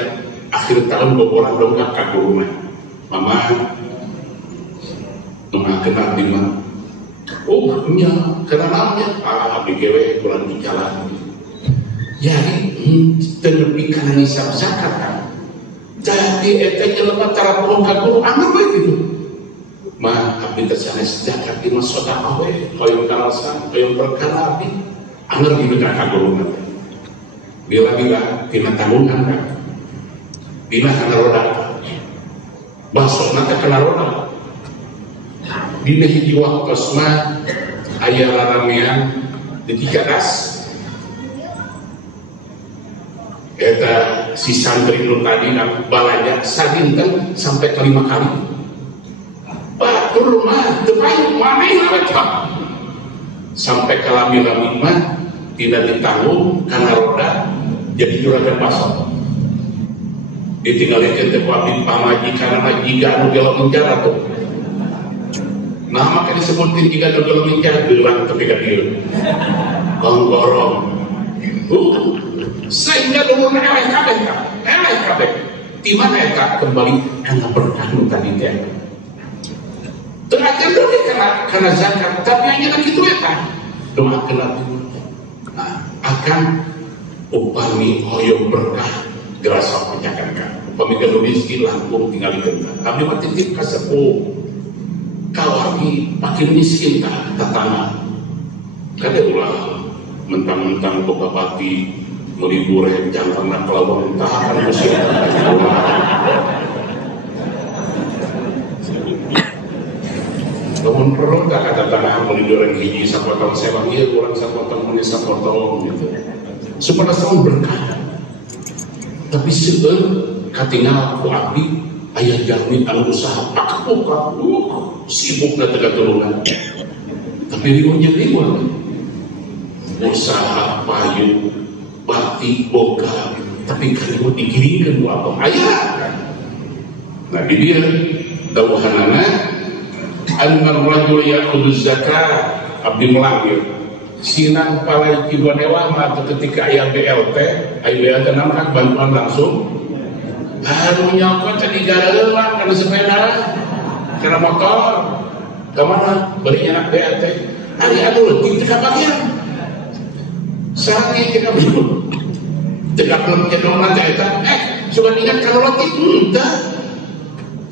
akhir tahun bobolan dongkak ke rumah. Mama kenal di mana? Oh nya, kenalnya abdi gewe bulan di jalan. Jadi tenepi kana nisab zakat kan. Jadi eta jelema tara dongkak guru anggap gitu. Mah abdi tersanes zakat di masota awe, hoyong kalasan, hoyong perkara abdi anggap di ka guru. Bila tanggungan kan bila kena roda basok nanti kena roda bila hiji waktu semua ayah laramian di 3 das eta si santri nu tadi dan balanya sadinten sampai ke 5 kali batur mah tepai mana yang awet sampai ke lami-lami mah tidak ditanggung karena roda jadi juragan pasok ditinggalkan teh abdi pamajikan majikan nu gelo menjara tuh. Nah maka disebutin jika nu gelo menjara geurang tepi ka dieu gonggorong sehingga umurna eleh kabeh di mana eta kembali kana berkah nu tadi teh teu acan deui kana zakat tapi hanya kitu eta doakeun atuh. Nah akan upami hoyong berkah gerasa penyakankan upami gado rezeki langkung tinggal dikeuntan abdi mah titip ka sepuh kalau lagi makin miskin tatana kada ulah mentang-mentang boga bati meuli dureh jantanna kelawan tahan musim lamun perlu tak kata tanah meuli dureh hiji sapotong sewa ieu urang sapotong meuli sapotong gitu supaya selalu berkah. Tapi seueur katinggal ku abdi aya jalmi anu usaha pakak-pakak sibuk na teu turunan. Tapi riweuh usaha payu bati boga tapi kalimu digiringkeun ku Allah aya. Nah di dieu dawuhanana annar rajul ya'khudhu zakat abdi melangir sinang palai jiwa dewa atau ketika ayah BLT ayah BLT namanya bantuan langsung aduh nyokot tadi galelang karena sepeda karena motor kemana beli anak BLT aduh kita bagian saatnya kita belum tidak belum cendol nanti sudah ingat kalau lagi entah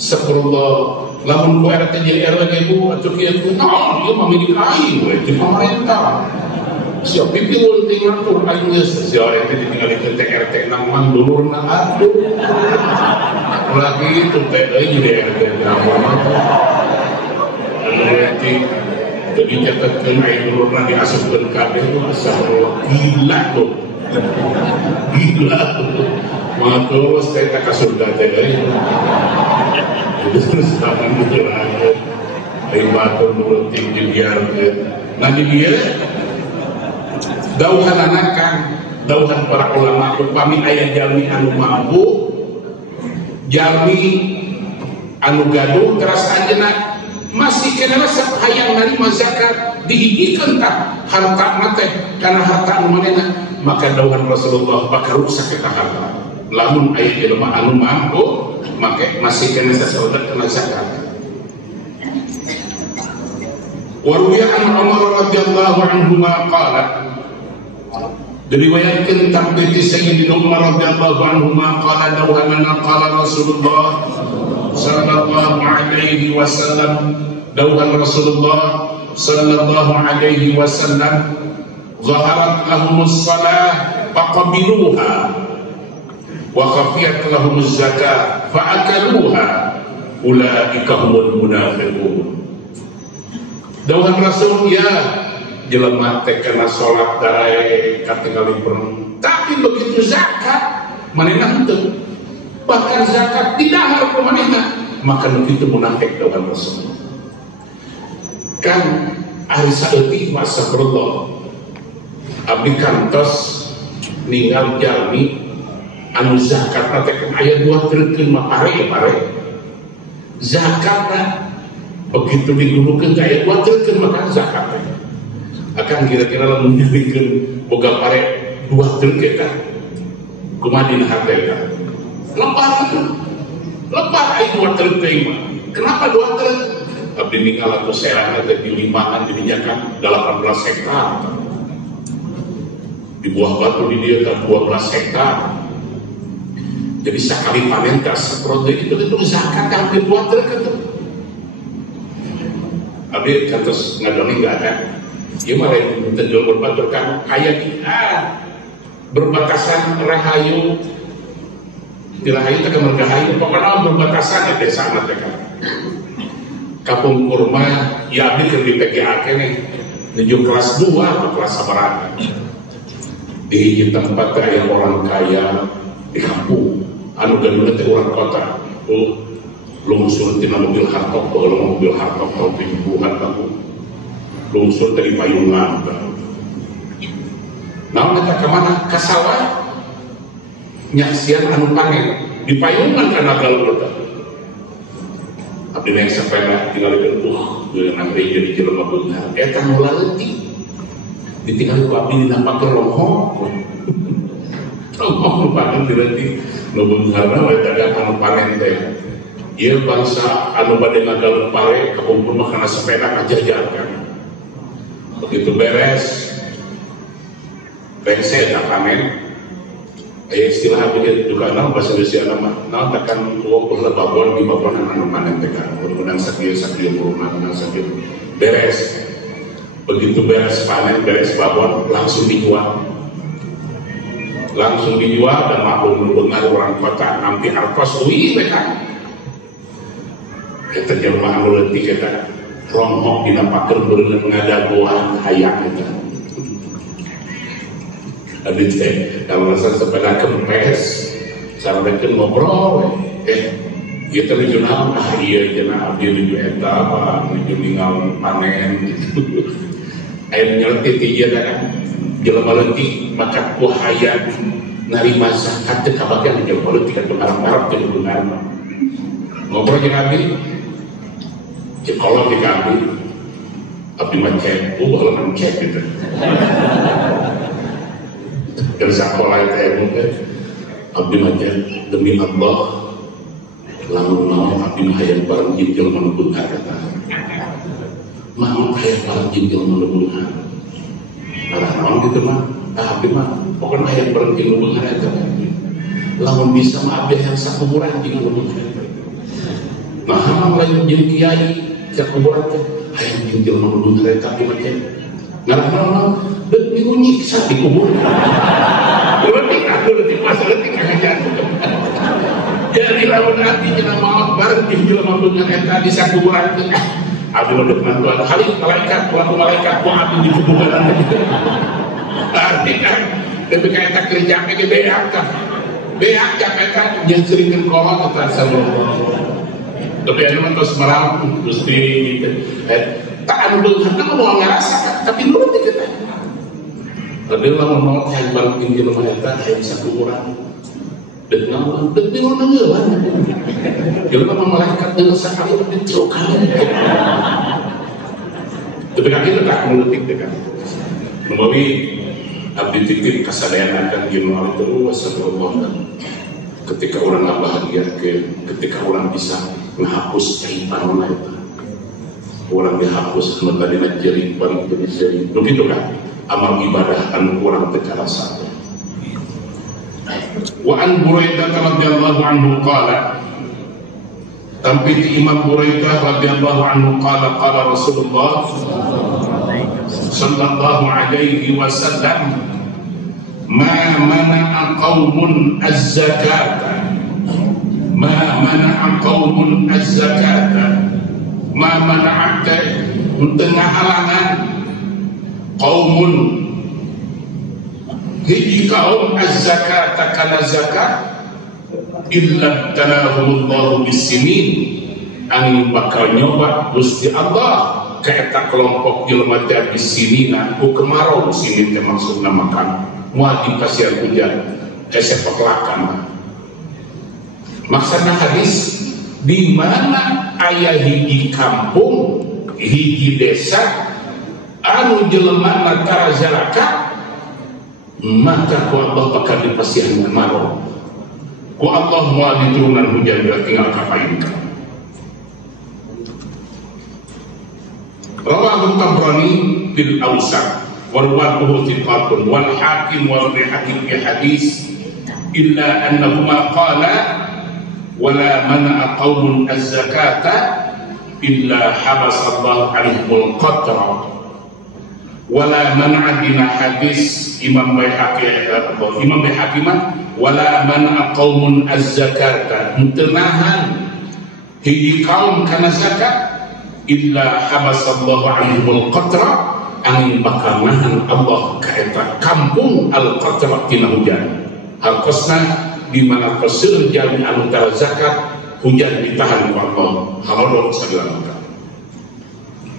sepuluh lamun ku RT jadi RW ibu atau kieu ku naon ieu memiliki aing we di pemerintah siap pipi ulting ngatur aing geus si RT ditinggalikeun teh RT nang mang dulurna aduh lagi itu teh jadi RT nama RT jadi catatkeun aing dulurna diasupkeun kabeh masyaallah gila tuh gila terus teh ka surga teh terus sama menjelaskan ribatul nurutin dibiarkan. Nah di dia dauhan anakan dauhan para ulama upami aya jalmi anu mampu jalmi anu gaduh terasa anjeunna masih kena resep hayang narima zakat dihijikeun tah harta mate karena harta anu manehna maka dauhan Rasulullah bakal rusak eta harta lamun aya jelema anu mampu make masih kena sesuatu kena zakat. Waruya an Umar radhiyallahu anhu qala Diriwayatkan tampiti Sayyidina Umar radhiyallahu anhu qala dawamana qala Rasulullah sallallahu alaihi wasallam, dawam Rasulullah sallallahu alaihi wasallam, zaharat lahumus salah faqabiluha wa khafiyat lahumus zakah fa'akaluha ulaika humul munafiqun. Dawam Rasul, ya jelema teh kena salat dae katingali perang, tapi begitu zakat manehna henteu, bahkan zakat didahar ku manehna, maka begitu munafik dawuh Rasul. Kan ari saeutik masakrullah abdi kantos ninggal jalmi anu zakat teh aya 2 triliun mah pare zakat begitu digunukeun ka aya 2 triliun maka zakat teh akan kira-kira lamun nyarikeun boga pare 2 triliun kan kumaha dina hartena lebar aya 2 triliun mah. Kenapa 2 triliun? Abdi ninggal atuh serana teh di limpahan didinyakan 18 hektar. Di buah batu di dia tak 12 hektar. Jadi sekali panen kas produk itu zakat hampir 2 triliun. Abdi kantos ngadoni enggak ada. Ieu mah lain teu berbatur kan aya kita berbatasan Rahayu. Di Rahayu teh kamar Rahayu pokona berbatasan di desa teh kan. Kapung Kurma ya abdi keur di PGA keneh menuju kelas 2 atau kelas sabaraha. Di tempat aya orang kaya di kampung anu gaduna teh urang kota. Lungsur tina mobil hartok atau mobil hartok atau ribuan kampung. Lungsur dari payungan. Naon eta ka mana? Ka sawah. Nyaksian anu panen di payungan kana galuh eta. Abdi naik sepeda tinggalikeun dengan gereja di jelema beunghar. Eta nu leutik. Ditinggal ku abdi dina paker longhong. Longhong panen dileutik nu beungharna we dagang anu panen teh. Ieu bangsa anu bade ngagaluh pare kakumpul mah kana sepeda kajajarkan. Begitu beres bengse tak panen aya istilah begitu juga nama bahasa Indonesia nama takkan tua pula babon di babon anu panen teh kan menang sakieu rumah menang sakieu beres. Begitu beres panen beres babon langsung dijual dan maklum beungar orang kota nampi hartos uih mereka eta jelema anu leutik eta ronghok dina pakeun beungeut ngadagoan hayang eta. Abdi teh kalau rasa sepeda kempes sarekeun ngobrol ieu teh nuju naon ieu cenah abdi nuju eta apa nuju ninggal panen aya nyeletit ieu kan jelema leutik maka ku hayang narima zakat teh kabagian jelema leutik atuh barang-barang teh beungarna ngobrol jeung abdi kalau dikabdi abdi macet halaman cek gitu dari sekolah itu mungkin abdi macet demi Allah lamun mau abdi hayang bareng jinjil manubungan kata mau hayang bareng jinjil manubungan arah naon gitu mah abdi mah pokoknya hayang bareng jinjil manubungan itu lamun bisa mah abdi hayang sakumuran jinjil manubungan nah hamam lain jeung kiai cak kuburan teh hayang jinjil manubungan eta di macet ngaranna dan minggu nyiksa di kubur letik masa letik ngajar jadi lawan hati cenah maot bareng jinjil manubungan eta di sakuburan teh abdi mah deuk mantuan kali malaikat ku abdi di kuburan arti kan tapi kayak tak kerja ke beak eta jeung seuringeun kolot eta sallallahu tapi anu mah tos merang Gusti gitu tak anu beunghar mau ngarasa tapi nurut kita tapi lamun mau hayang bareng jinjil mah eta hayang sakuburan deuk naon deuk bingung ngeuleuan jelema mah malaikat deuk sakali deuk 3 kali tapi kan kita tak ngeuleutik teh kan menawi abdi titip kasadayaan akan gimana itu wasallallahu ketika orang bahagia ketika orang bisa menghapus kaitan mana itu orang dihapus menjadi jering paling jadi jering begitu kan amal ibadah anu orang terasa Wa an Buraidah radhiyallahu anhu qala, tampiti Imam Buraidah radhiyallahu anhu qala qala Rasulullah sallallahu alaihi wasallam, ma mana'a qaumun az-zakata, ma mana'a qaumun az-zakata, ma mana'aka tengah halangan qaumun hiji kaum az-zakata kana zakat illa talahumullahu bisinin, angin bakal nyoba Gusti Allah ka eta kelompok jelema teh bisinina ku kemarau. Sinin teh maksudna makan moal dipasihan hujan sepak lakan. Maksudna hadis, di mana aya hiji kampung, hiji desa anu jelema tara zakat, maka ku Allah bakal dipasihan kemarau. Ku Allah moal diturunan hujan bila tinggal kapainkan. Rawahu Tabrani fil Awsat wa rawahu thiqatun wal Hakim wal Baihaqi fi hadis illa annahuma qala wala mana'a qaumun az-zakata illa habasa Allah alaihimul qatra. Wala mana'a dina hadis Imam Baihaqi wala mana'a qaumun az-zakata, mutenahan hiji kaum kana zakat illa habasallahu alaihimul qatra, angin bakal nahan Allah ka eta kampung al-qatra tina hujan. Hartosna di mana peseueun jalmi anu tara zakat hujan ditahan ku Allah halodok sagala maka.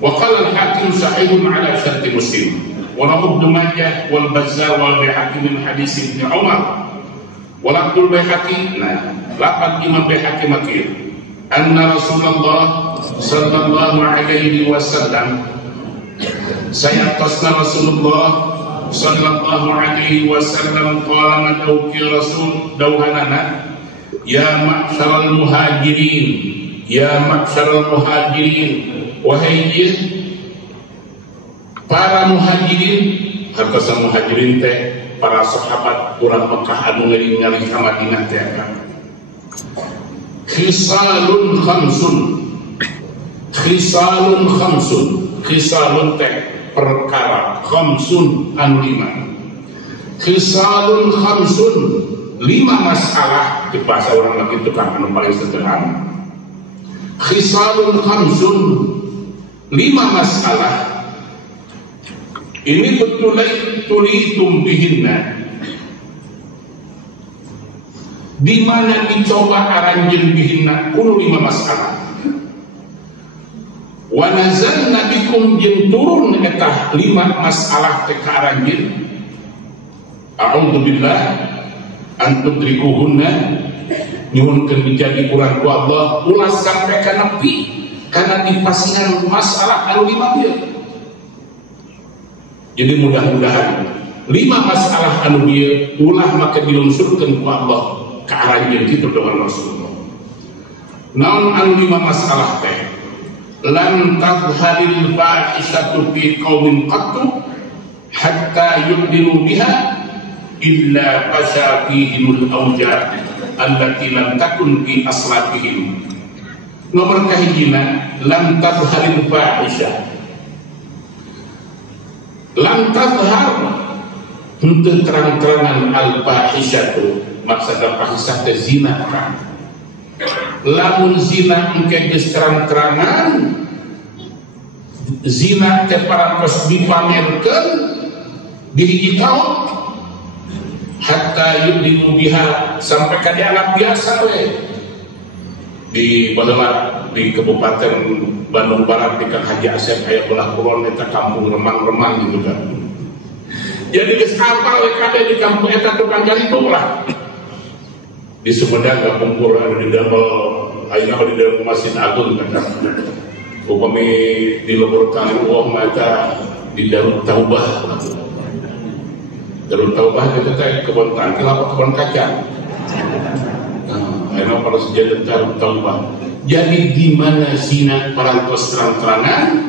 Wa qala al-Hakim sahihun ala syarti Muslim wa rawahu Ibnu Majah wal Bazzar wal Baihaqi min hadis Ibnu Umar wa laqul Baihaqi. Nah, laqad Imam Baihaqi makir anna Rasulullah sallallahu alaihi wasallam, saya tasna Rasulullah sallallahu alaihi wasallam qala madauki Rasul dawhanana ya ma'syaral muhajirin, ya ma'syaral muhajirin, wahai para muhajirin. Harta muhajirin teh para sahabat urang Mekah anu ngalih ka Madinah teh. Khisalun khamsun, khisalun khamsun, khisalun teh perkara, khamsun anu lima, khisalun khamsun lima masalah. Di bahasa orang lagi itu kan anu paling sederhana. Khisalun khamsun lima masalah, ini betul tulitum bihinna, di mana dicoba aranjeun bihinna kudu lima masalah. Wa nazalna bikum jeung turun eta lima masalah teh ka aranjeun. A'udzubillah an tudrikuhunna, nyuhunkeun dijadi urang ku Allah ulah sampai ka nepi kana dipasihan masalah anu lima ieu. Jadi mudah-mudahan lima masalah anu ieu ulah make dilungsurkeun ku Allah ke aranjeun kitu dengan Rasulullah. Naon anu lima masalah teh? Lan tadhharil fahishatu fi qaumin qattu hatta yu'linu biha illa fasha fihimul awja allati lam takun fi aslafihim. Nomor kahijina lam tadhharil fahisha, lam tadhhar henteu terang-terangan al fahishatu, maksudna fahisah teh zina kan. Lamun zina engke geus terang-terangan, zina teh parantos dipamerkeun di hiji kaum, hatta yudinu biha sampai ka dianggap biasa we. Di baheula di Kabupaten Bandung Barat di Kang Haji Asep aya belah kulon eta kampung remang-remang gitu kan. Jadi geus hafal we kabeh di kampung eta tukang jaritung lah. Di Sumedang kumpul ada di Damel, ayeuna di dalam Masjid Agung kan. Upami di Lubur Kali Uwah mata di Darut Taubah. Darut Taubah itu teh kebun tangkil apa kebun kacang. Ayeuna pada sejadah Darut Taubah. Jadi di mana zina parantos terang-terangan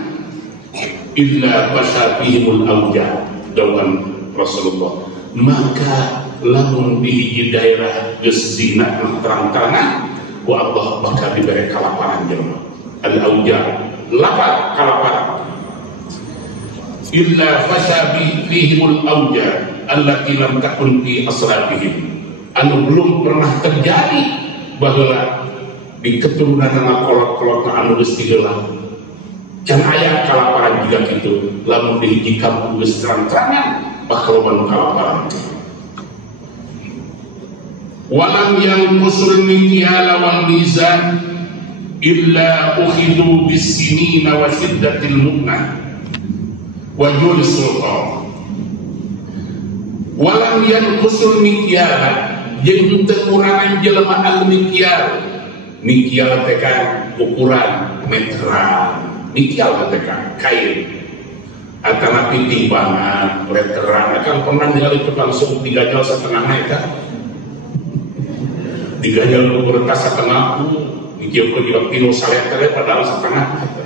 illa fasabihimul awja, dawuhan Rasulullah, maka lamun di daerah geus zina terang-terangan ku Allah bakal diberi kalaparan jelema. Al-auja lapar kalaparan. Illa fashabi fihimul auja allati lam takun fi asrabihim. Anu belum pernah terjadi bahwa di keturunan anak kolot-kolot anu geus digeula. Can aya kalaparan juga gitu. Lamun dihiji kampung geus terang-terangan bakal loba kalaparan. Walam yanqusul mikyala wal mizan illa ukhidu bis-sinina wa shiddatil mu'nah wa jul sultan. Walam yanqusul mikyala jeung teu kurangan jelema al mikyal. Mikyal teh kan ukuran meteran. Mikyal teh kan kain. Atanapi timbangan meteran akan pernah ningali tukang sok digajal setengah meter. Digajal ukur tas setengah dikieukeun di kilo saleter padahal setengah meter.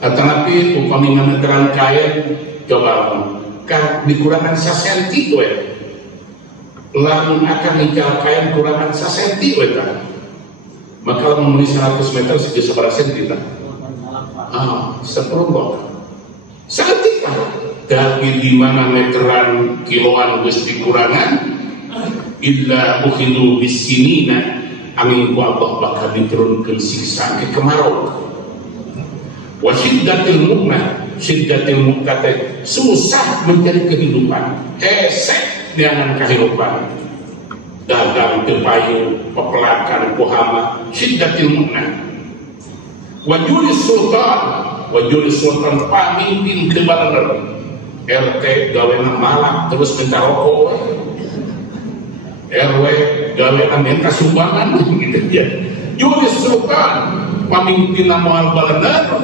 Atanapi upami meteran kain coba kan dikurangan sasenti we. Lamun akan nikel kain kurangan sasenti we tah. Maka lamun 100 meter segitu sabaraha senti tah? 10 senti tah. Tapi di mana meteran kiloan geus dikurangan illa ukhidu bis-sinina amin ku Allah bakal diturunkeun siksa ke kemarau. Wa syiddatil mu'nah, syiddatil mu'nah susah mencari kehidupan, hesek dengan kehidupan, dagang tepayu pepelakan kuhama, syiddatil mu'nah. Wa julis sultan pamimpin kebaler RT gawena malam terus minta rokok, RW gawena minta sumbangan gitu ya. Julis sultan pamimpin moal balenar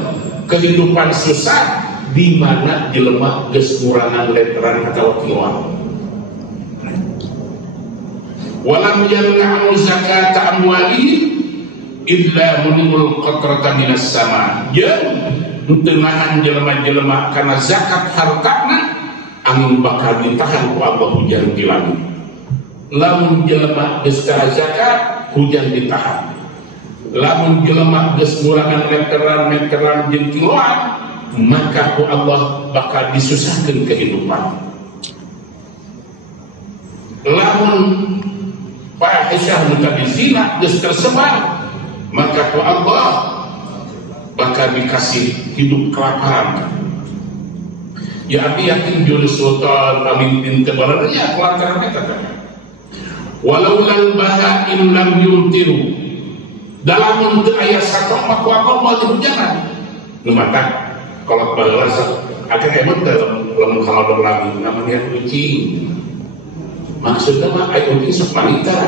kehidupan susah di mana jelema geus kurangan leteran atau kiloan. Walam yamna'u zakata amwali illa munimul qatrata minas sama. Ya nuteunaan jelema-jelema karena zakat hartana angin bakal ditahan ku Allah hujan di langit. Lamun jelema geus ka zakat hujan ditahan. Lamun jelema geus ngurangan meteran jeung kiloan maka ku Allah bakal disusahkeun kehidupan. Lamun fahisyah muka zina geus tersebar maka ku Allah bakal dikasih hidup kelaparan. Ya abi yakin jurus sultan pamimpin kebalarnya kelantaran eta kan. Walau lal bahaim lam yumtiru dalam untuk ayat satu aku mau dihujanan lumata kalau balas akan hebat dalam kalau lagi namanya kucing maksudnya mah ayat kucing sepanita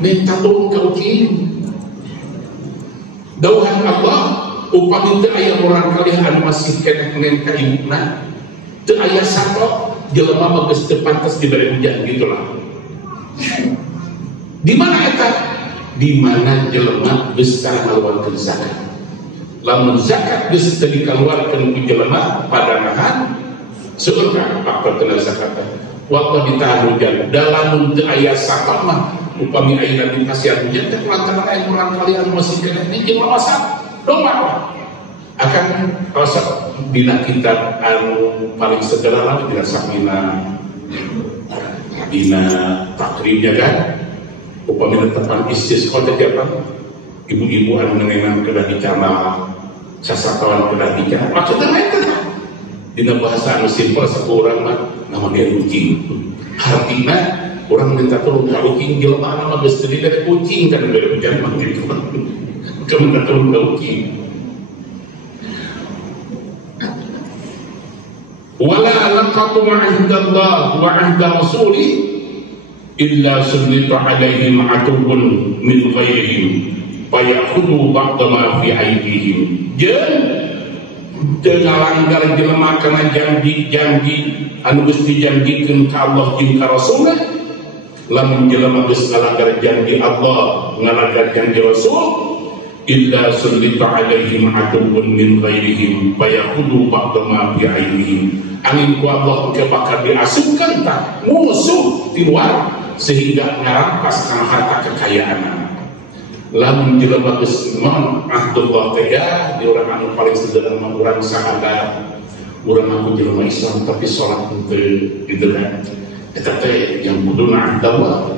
minta turun ke kucing dauhan Allah upami teu aya orang kalian anu masih kena minta ibuna teu aya satu jelema mah geus teu pantes diberi hujan gitulah. Di mana eta? Di mana jelema geus ngaluarkeun zakat. Lamun zakat geus teu dikaluarkeun ku jelema padanahan seueur ka pakoteuna zakat. Waktu ditahan hujan dalam teu aya zakat mah upami ayeuna dikasihan hujan teh kulantaran aya urang kalian masih kena jeung masak domba akan resep dina kitab anu paling sederhana dina sakina dina takribnya kan upami tepan istisqa teh apa ibu-ibu anu nenengan kedah dicana sasatawan kedah dicana maksudna eta dina bahasa anu simpel sakurang mah nama dia kucing artina orang minta turun ke kucing jelema anu mah geus teu dari kucing kan dari hujan mah gitu minta turun ke kucing. Wala laqatu ma'ahdallah wa 'ahda rasuli illa sullita 'alaihim 'atubun min ghairihim fayakhudhu ba'da ma fi aydihim. Jeung ngalanggar jelema kana janji-janji anu geus dijanjikeun ka Allah jeung ka Rasul. Lamun jelema geus ngalanggar janji Allah, ngalanggar janji Rasul, illa sullita 'alaihim 'atubun min ghairihim fayakhudhu ba'da ma fi aydihim. Angin ku Allah ke bakal diasupkan tak musuh di luar sehingga ngarampas kana harta kekayaan. Lamun jelema geus mon Abdullah tega di urang anu paling sederhana urang sahadat urang aku jelema Islam tapi salat teu didegan eta teh yang kuduna Abdullah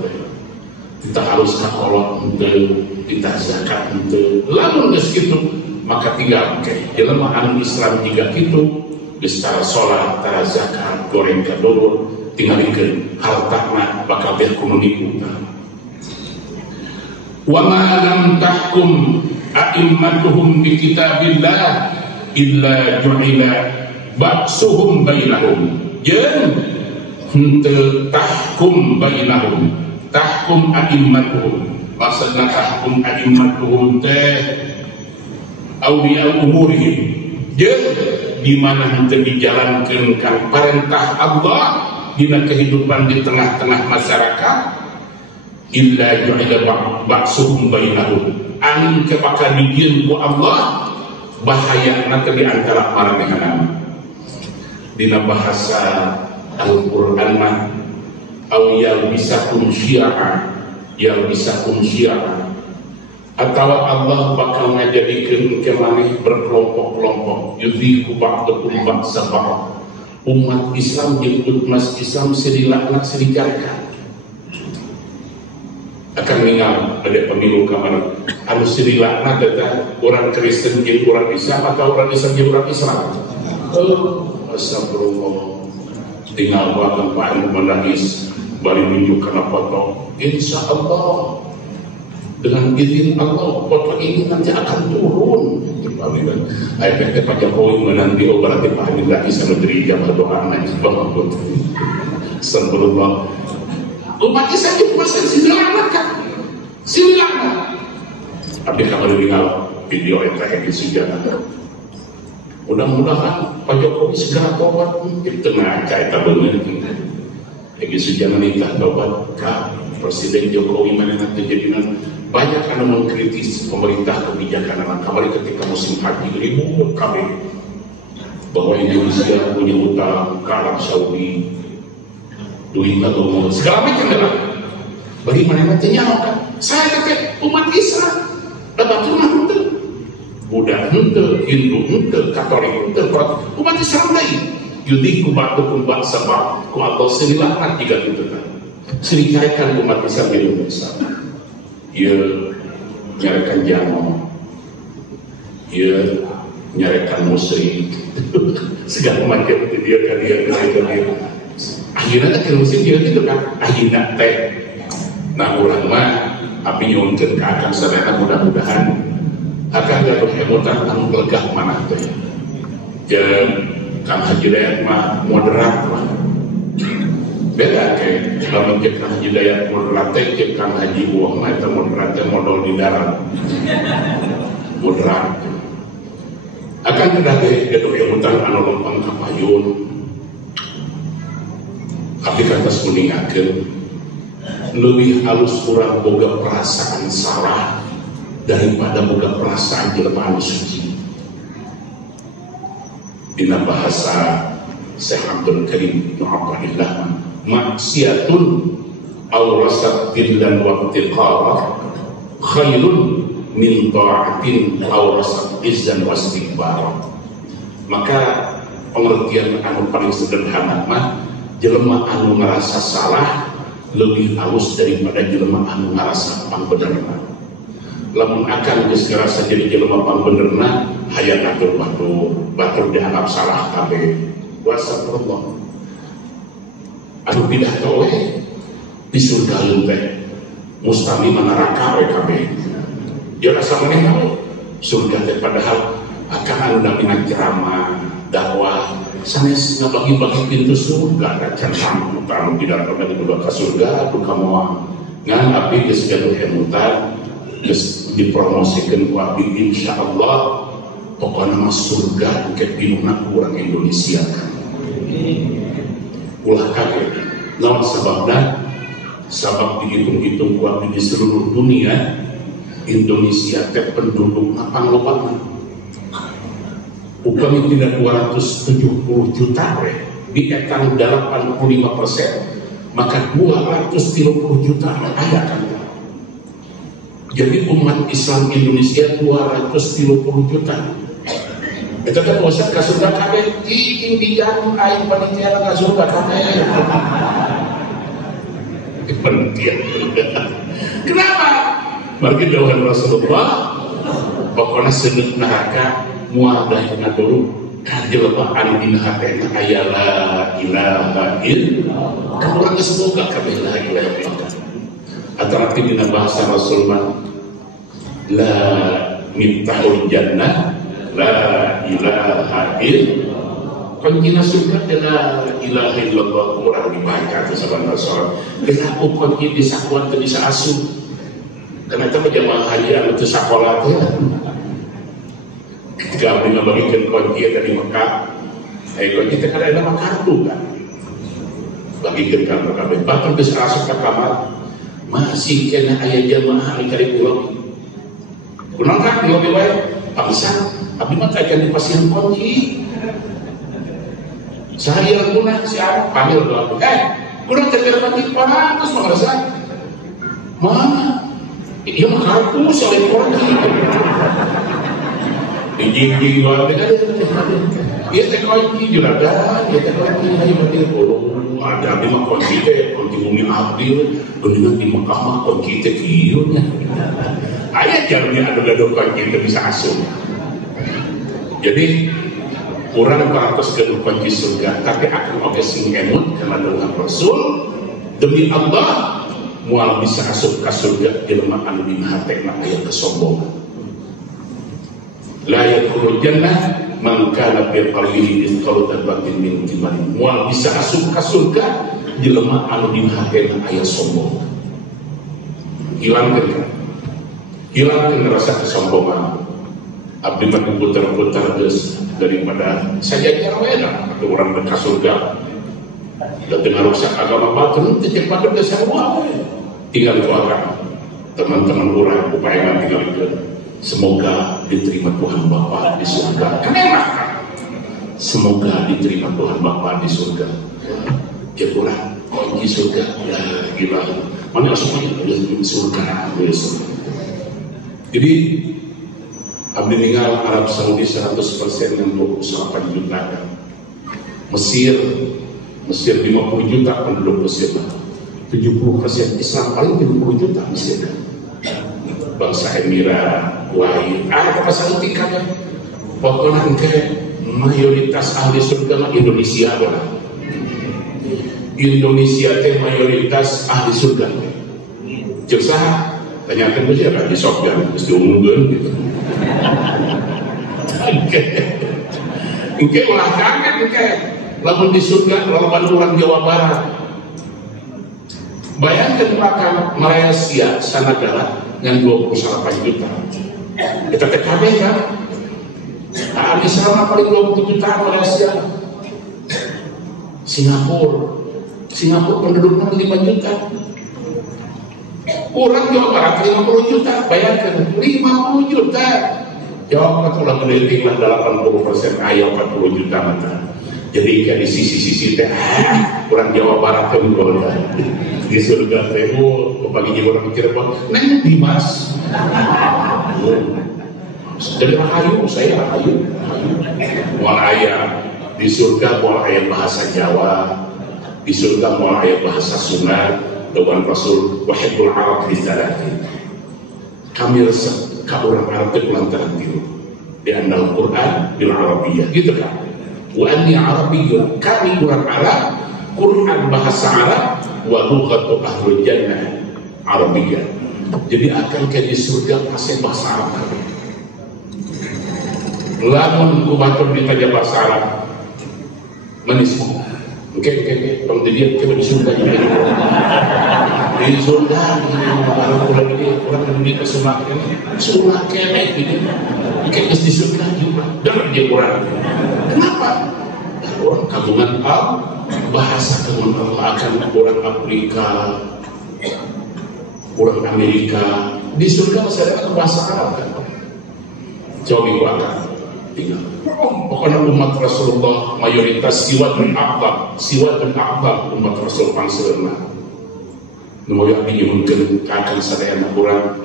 kita harus sakolot teu kita zakat teu lamun geus kitu maka tinggal ke jelema anu Islam jika kitu geus tara salat tara zakat goreng kadulur tinggalikeun hartana bakal biar kudu diputar. Wa ma lam tahkum a'immatuhum bi kitabillah illa ju'ila ba'suhum bainahum. Jeung henteu tahkum bainahum, tahkum a'immatuhum. Maksudna tahkum a'immatuhum teh awliya umurihim. Jeung di mana henteu dijalankeun kan perintah Allah dina kehidupan di tengah-tengah masyarakat illa ju'ila ba'suhum bainahum angin kepaka dijieun ku Allah bahaya nanti di antara maranehanana dina bahasa Al-Qur'an mah aw yalbisakum syi'a yalbisakum syi'a atau Allah bakal ngajadikeun ke maneh berkelompok-kelompok yudhiku ba'dakum ba'sa ba'd umat Islam jeung umat Islam sedilakna sedicarikan akan meninggal ada pemilu kamar anu sirilakna data orang Kristen jeung orang Islam atau orang Islam jeung orang Islam. Astagfirullah tinggal bahkan Pak Anu menangis bari nunjuk kana foto insya Allah dengan izin Allah foto ini nanti akan turun ayatnya Pak Jokowi menanti berarti Pak Amin lagi sama diri jamaah doa nanti bangun astagfirullah umat Islam itu masih silakan tapi kalau tinggal video yang terakhir di sejarah mudah-mudahan Pak Jokowi segera tobat di tengah kaitan benar lagi sejarah nikah tobat kah Presiden Jokowi mana nanti jadinya banyak yang mengkritis pemerintah kebijakan anak kembali ketika musim haji ribut kami bahwa Indonesia punya utang ke Arab Saudi duit atau segala macam adalah bagaimana nantinya kan saya kata umat Islam dapat rumah itu Buddha itu Hindu itu Katolik itu umat Islam lain yudiku batukum bangsa ku Allah senilakan tiga itu kan serikaikan umat Islam di Indonesia ia nyarikan jamu ia nyarikan musrik segala macam itu dia akhirnya tak kira musim dia itu kan akhirnya teh nah orang mah api nyuntur ke akan serena mudah-mudahan akan jatuh hemotan anu gelegah mana teh dan Kang Haji Dayat mah moderat mah beda ke kalau ke Kang Haji Dayat moderat teh ke Kang Haji Buah mah itu moderat teh modal di darat moderat akan terdapati jatuh hemotan anu lempeng kapayun tapi kantos kuningakeun lebih halus kurang boga perasaan salah daripada boga perasaan jelema anu suci. Dina bahasa Syekh Abdul Karim Nu'abadillah maksiatun awrasat dan waqtiqara khairun min ta'atin awrasat izzan wastikbar. Maka pengertian anu paling sederhana mah jelema anu ngerasa salah lebih halus daripada jelema anu ngerasa pangbenerna. Lamun akan geus ngerasa jadi jelema pangbenerna hayang atur batur dianggap salah kabeh. Wassalamualaikum. Anu pindah toleh di surga teh mustami neraka we kabeh. Ya rasa maneh surga teh padahal akan anu namina ceramah dakwah sanes ngabagi-bagi pintu surga dan jangan anu tidak pernah dibawa ke surga atuh kamoa ngan abdi geus gaduh hemutan geus dipromosikeun ku abdi insyaallah pokona mah surga ke pinuna urang Indonesia ulah kabeh naon sababna sabab dihitung-hitung ku abdi di seluruh dunia Indonesia teh pendudukna panglobana upami tidak 270 juta di etang 85% maka 230 juta ayat kan. Jadi umat Islam Indonesia 230 juta. Itu kan Ustaz ka surga kabeh, tinggi di jalan air panitia ka surga kabeh. Penting. Kenapa? Bagi dawuhan Rasulullah, pokoknya sedek neraka mual dahina dulu kajelema anu dina hatena aya la ilaha illallah. Kamu geus boga kabeh la ilaha illallah. Atau dina bahasa Rasulullah la miftahul jannah la ilaha illallah. Kunci surga adalah ilaha illallah. Orang dibaca itu sama Rasul. Kenapa kunci di sakuan itu bisa asuh? Karena itu jamaah haji yang itu sekolah itu. Ketika abdi membagikan kunci dari Mekah, kunci itu kan ada kartu kan. Bagikan kartu kami. Bahkan bisa asuh ke kamar, masih kena ayat jamaah mencari pulau. Kunang kan di lebih baik. Bangsa, abdi mah kajian di pasien kunci. Seharian guna siapa panggil doa, guna terkena mati panas mengerasa mana? Iya mah kartu soalnya kunci. Dijing doa beda. Iya teh kunci juragan, iya teh kunci ayo mati bolong. Ada abdi mah kunci teh kunci bumi abdi, dengan di Mekah mah kunci teh kieu nya. Aya jarnya ada gado kunci teh bisa asuh. Jadi orang beratus ke kunci surga, tapi akan oke sing emut karena dengan Rasul demi Allah mual bisa asup ke surga jelema anu dina hatena aya kesombongan. La yadkhulul jannah man kana fi qalbihi mithqalu dzarratin min iman. Mual bisa asup ke surga jelema anu dina hatena aya sombong. Hilangkeun rasa kesombongan. Abdi mah putar-putar geus daripada saja enak atau orang dekat surga dan dengan rusak agama batin cepat ke semua tinggal doakan teman-teman orang upaya tinggal itu semoga diterima Tuhan Bapa di surga. Kenapa? Semoga diterima Tuhan Bapa di surga. Jepura kunci surga ya gila mana semuanya di surga. Jadi abdi ninggal Arab Saudi 100% yang 28 juta. Mesir 50 juta penduduk Mesir. 70% Islam, paling 70 juta Mesir. Bangsa Emirat, Kuwait, apa Saudi kan? Pokoknya mayoritas ahli surga mah Indonesia lah. Indonesia teh mayoritas ahli surga. Cek saha? Tanyakan saja kan di Sofyan, terus diumumkan gitu. Oke, ulah kaget oke. Lamun di surga lawan orang Jawa Barat. Bayangkan makan Malaysia sanagara dengan 28 juta. Kita TKB kan? Nah, di sana paling 20 juta Malaysia. Singapura penduduknya 5 juta. Orang Jawa Barat 50 juta, bayangkan 50 juta. Jawa Barat udah meneliti 80% ayah 40 juta mata. Jadi kayak di sisi-sisi teh, orang Jawa Barat kan golda. Di surga teh, pagi orang mikir apa? Neng Dimas. Jadi rahayu, saya rahayu. Mual ayah di surga, mual ayah bahasa Jawa, di surga mual ayah bahasa Sunda. Dengan Rasul wahidul Arab di salatin. Kami resep ke orang Arab itu lantaran diri di andal Quran bil Arabiyah gitu kan. Wa anni Arabiyyun, kami orang Arab, Quran bahasa Arab, wa lughatu ahlul jannah Arabiyah. Jadi akan ke di surga pasti bahasa Arab. Lamun kubatur ditanya bahasa Arab manis. Oke, kalau dia coba di surga di surga orang lebih ke surga kemek gitu. Oke, di surga juga dengar dia orang. Kenapa? Orang kagungan bahasa kagungan Allah akan orang Afrika, orang Amerika. Di surga masih ada bahasa Arab kan? Coba tinggal. Pokoknya umat Rasulullah mayoritas siwadun akbar umat Rasul pangsilna. Numoyo abdi nyuhunkeun ka akan sadayana urang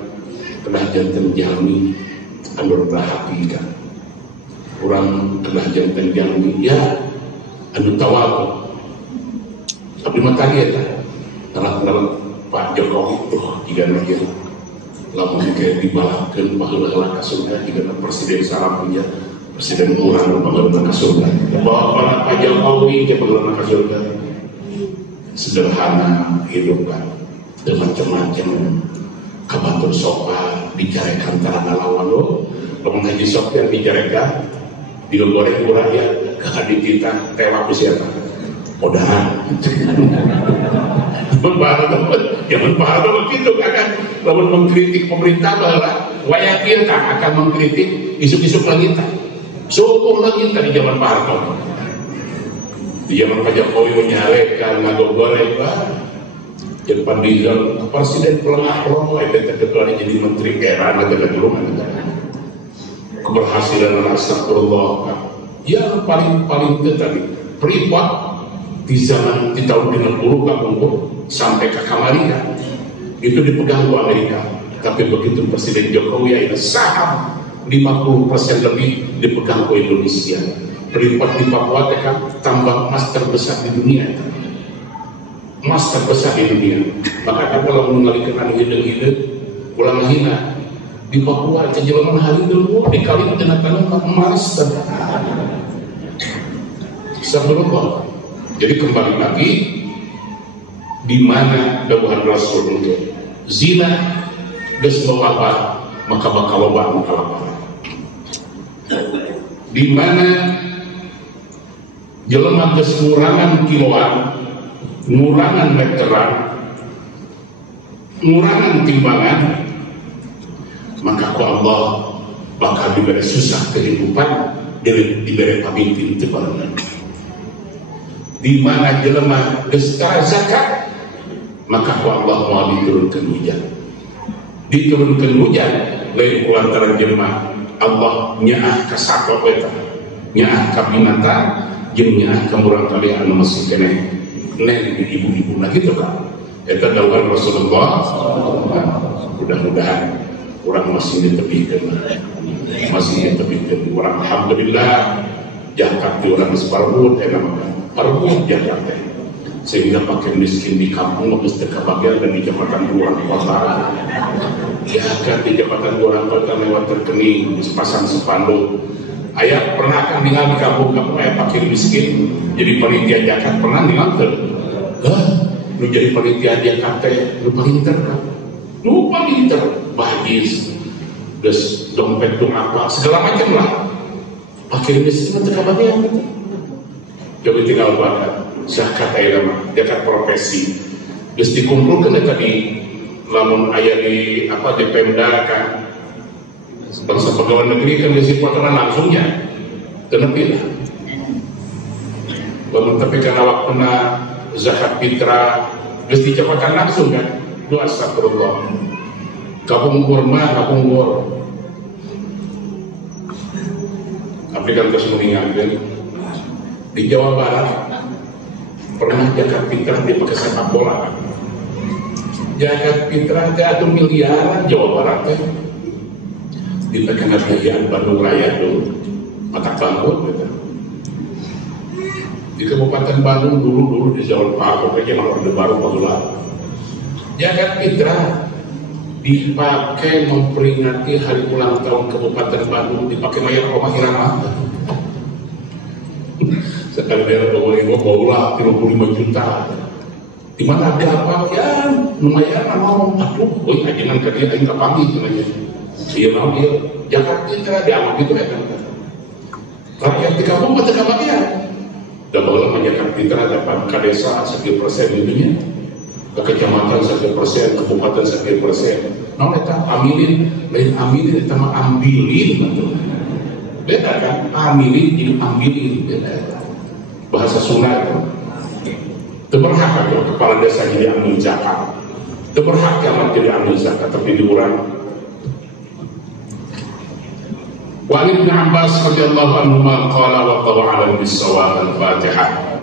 telah janten jalmi anu berhaqiqah. Urang telah janten jalmi ya anu tawadu. Abdi mah tadi eta telah Pak Jokowi tuh jika dia lamun kayak dibalapkeun baheula ka surga jika presiden salam punya presiden urang baheula ka surga. Bawa Pak Jokowi ke baheula ka surga. Sederhana hidup kan. Macam-macam kabatur sopan bicarekan antara lawan lo haji sopan bicarekan digoreng kurang ya kehadi kita tewak siapa odahan jangan paham begitu akan lawan mengkritik pemerintah bahwa wayang kita akan mengkritik isu-isu langitan suku langitan di zaman Pak Harto di zaman Pak Jokowi menyarekan ngagogoreng yang pandizal presiden pelengah-pelengah itu ketua jadi menteri era negara dulu keberhasilan astagfirullah yang paling itu tadi privat di zaman di tahun 50 Kampung sampai ke Kamaria itu dipegang oleh Amerika, tapi begitu Presiden Jokowi ada saham 50% lebih dipegang oleh Indonesia. Privat di Papua tambang emas terbesar di dunia, emas terbesar di dunia. Maka kalau mengalihkan ide-ide ulang hina di Papua kejelaman hari dulu dikali dengan emas sebelum. Jadi kembali lagi di mana dakwah Rasul untuk zina geus loba maka bakal loba di mana jelema geus ngurangan kiloan ngurangan meteran ngurangan timbangan maka ku Allah bakal diberi susah kehidupan diberi pamimpin tebalan di mana jelema geus zakat maka ku Allah mau diturunkan hujan lain kulantaran jelema Allah nyaah ka sakot eta nyaah ka binatang jeung nyaah ka murang kali anu masih keneh neng ibu-ibu nah gitu kan eta dawuh Rasulullah. Mudah-mudahan orang masih ditebihkeun orang alhamdulillah jakat di orang separuh eta mah paruh jakat teh sehingga pakai miskin di kampung geus teu kabagian dan di jabatan luar kota jakat di jabatan luar kota lewat terkening sepasang spanduk aya pernah kan tinggal di kampung-kampung aya fakir miskin jadi panitia jakat pernah tinggal teu lu jadi panitia jakat teh lu pinter kan lu pinter bahis geus dompet tuh apa segala macam lah fakir miskin teu kabagian jadi tinggal bakat zakat aya mah zakat profesi geus dikumpulkeun eta di lamun aya di apa di Pemda kan bangsa pegawai negeri kan geus dipotong langsungnya teu nepi lah lamun tapi kana waktuna zakat fitrah geus dicapakan langsung kan du astagfirullah kapungkur mah kapungkur abdi kan geus mengingatkeun di Jawa Barat pernah zakat fitrah dipakai sepak bola zakat fitrah teh atuh miliaran Jawa Barat teh dipakai kerajaan Bandung Raya dulu Patak Bangkut gitu. Di Kabupaten Bandung dulu di Jawa Barat pokoknya malah Orde Baru Pagulan zakat fitrah dipakai memperingati hari ulang tahun Kabupaten Bandung dipakai mayar rumah irama sekali daerah bawa 35 juta di mana ada apa ya lumayan mau aduh boy ajengan ke dia enggak panggil aja iya mau dia Jakarta kita diambil gitu ya kan rakyat di kampung mata kabagian dan bahwa menjaga pintar dapat ke desa sekian persen ininya ke kecamatan sekian persen kabupaten sekian persen nah kita ambilin lain ambilin kita mah ambilin beda kan ambilin jadi ambilin beda bahasa Sunda itu berhak kalau kepala desa jadi ambil zakat berhak kalau jadi ambil zakat tapi diurang Wa Ibnu Abbas radhiyallahu anhuma qala wa qala ala bis-sawab al-Fatihah.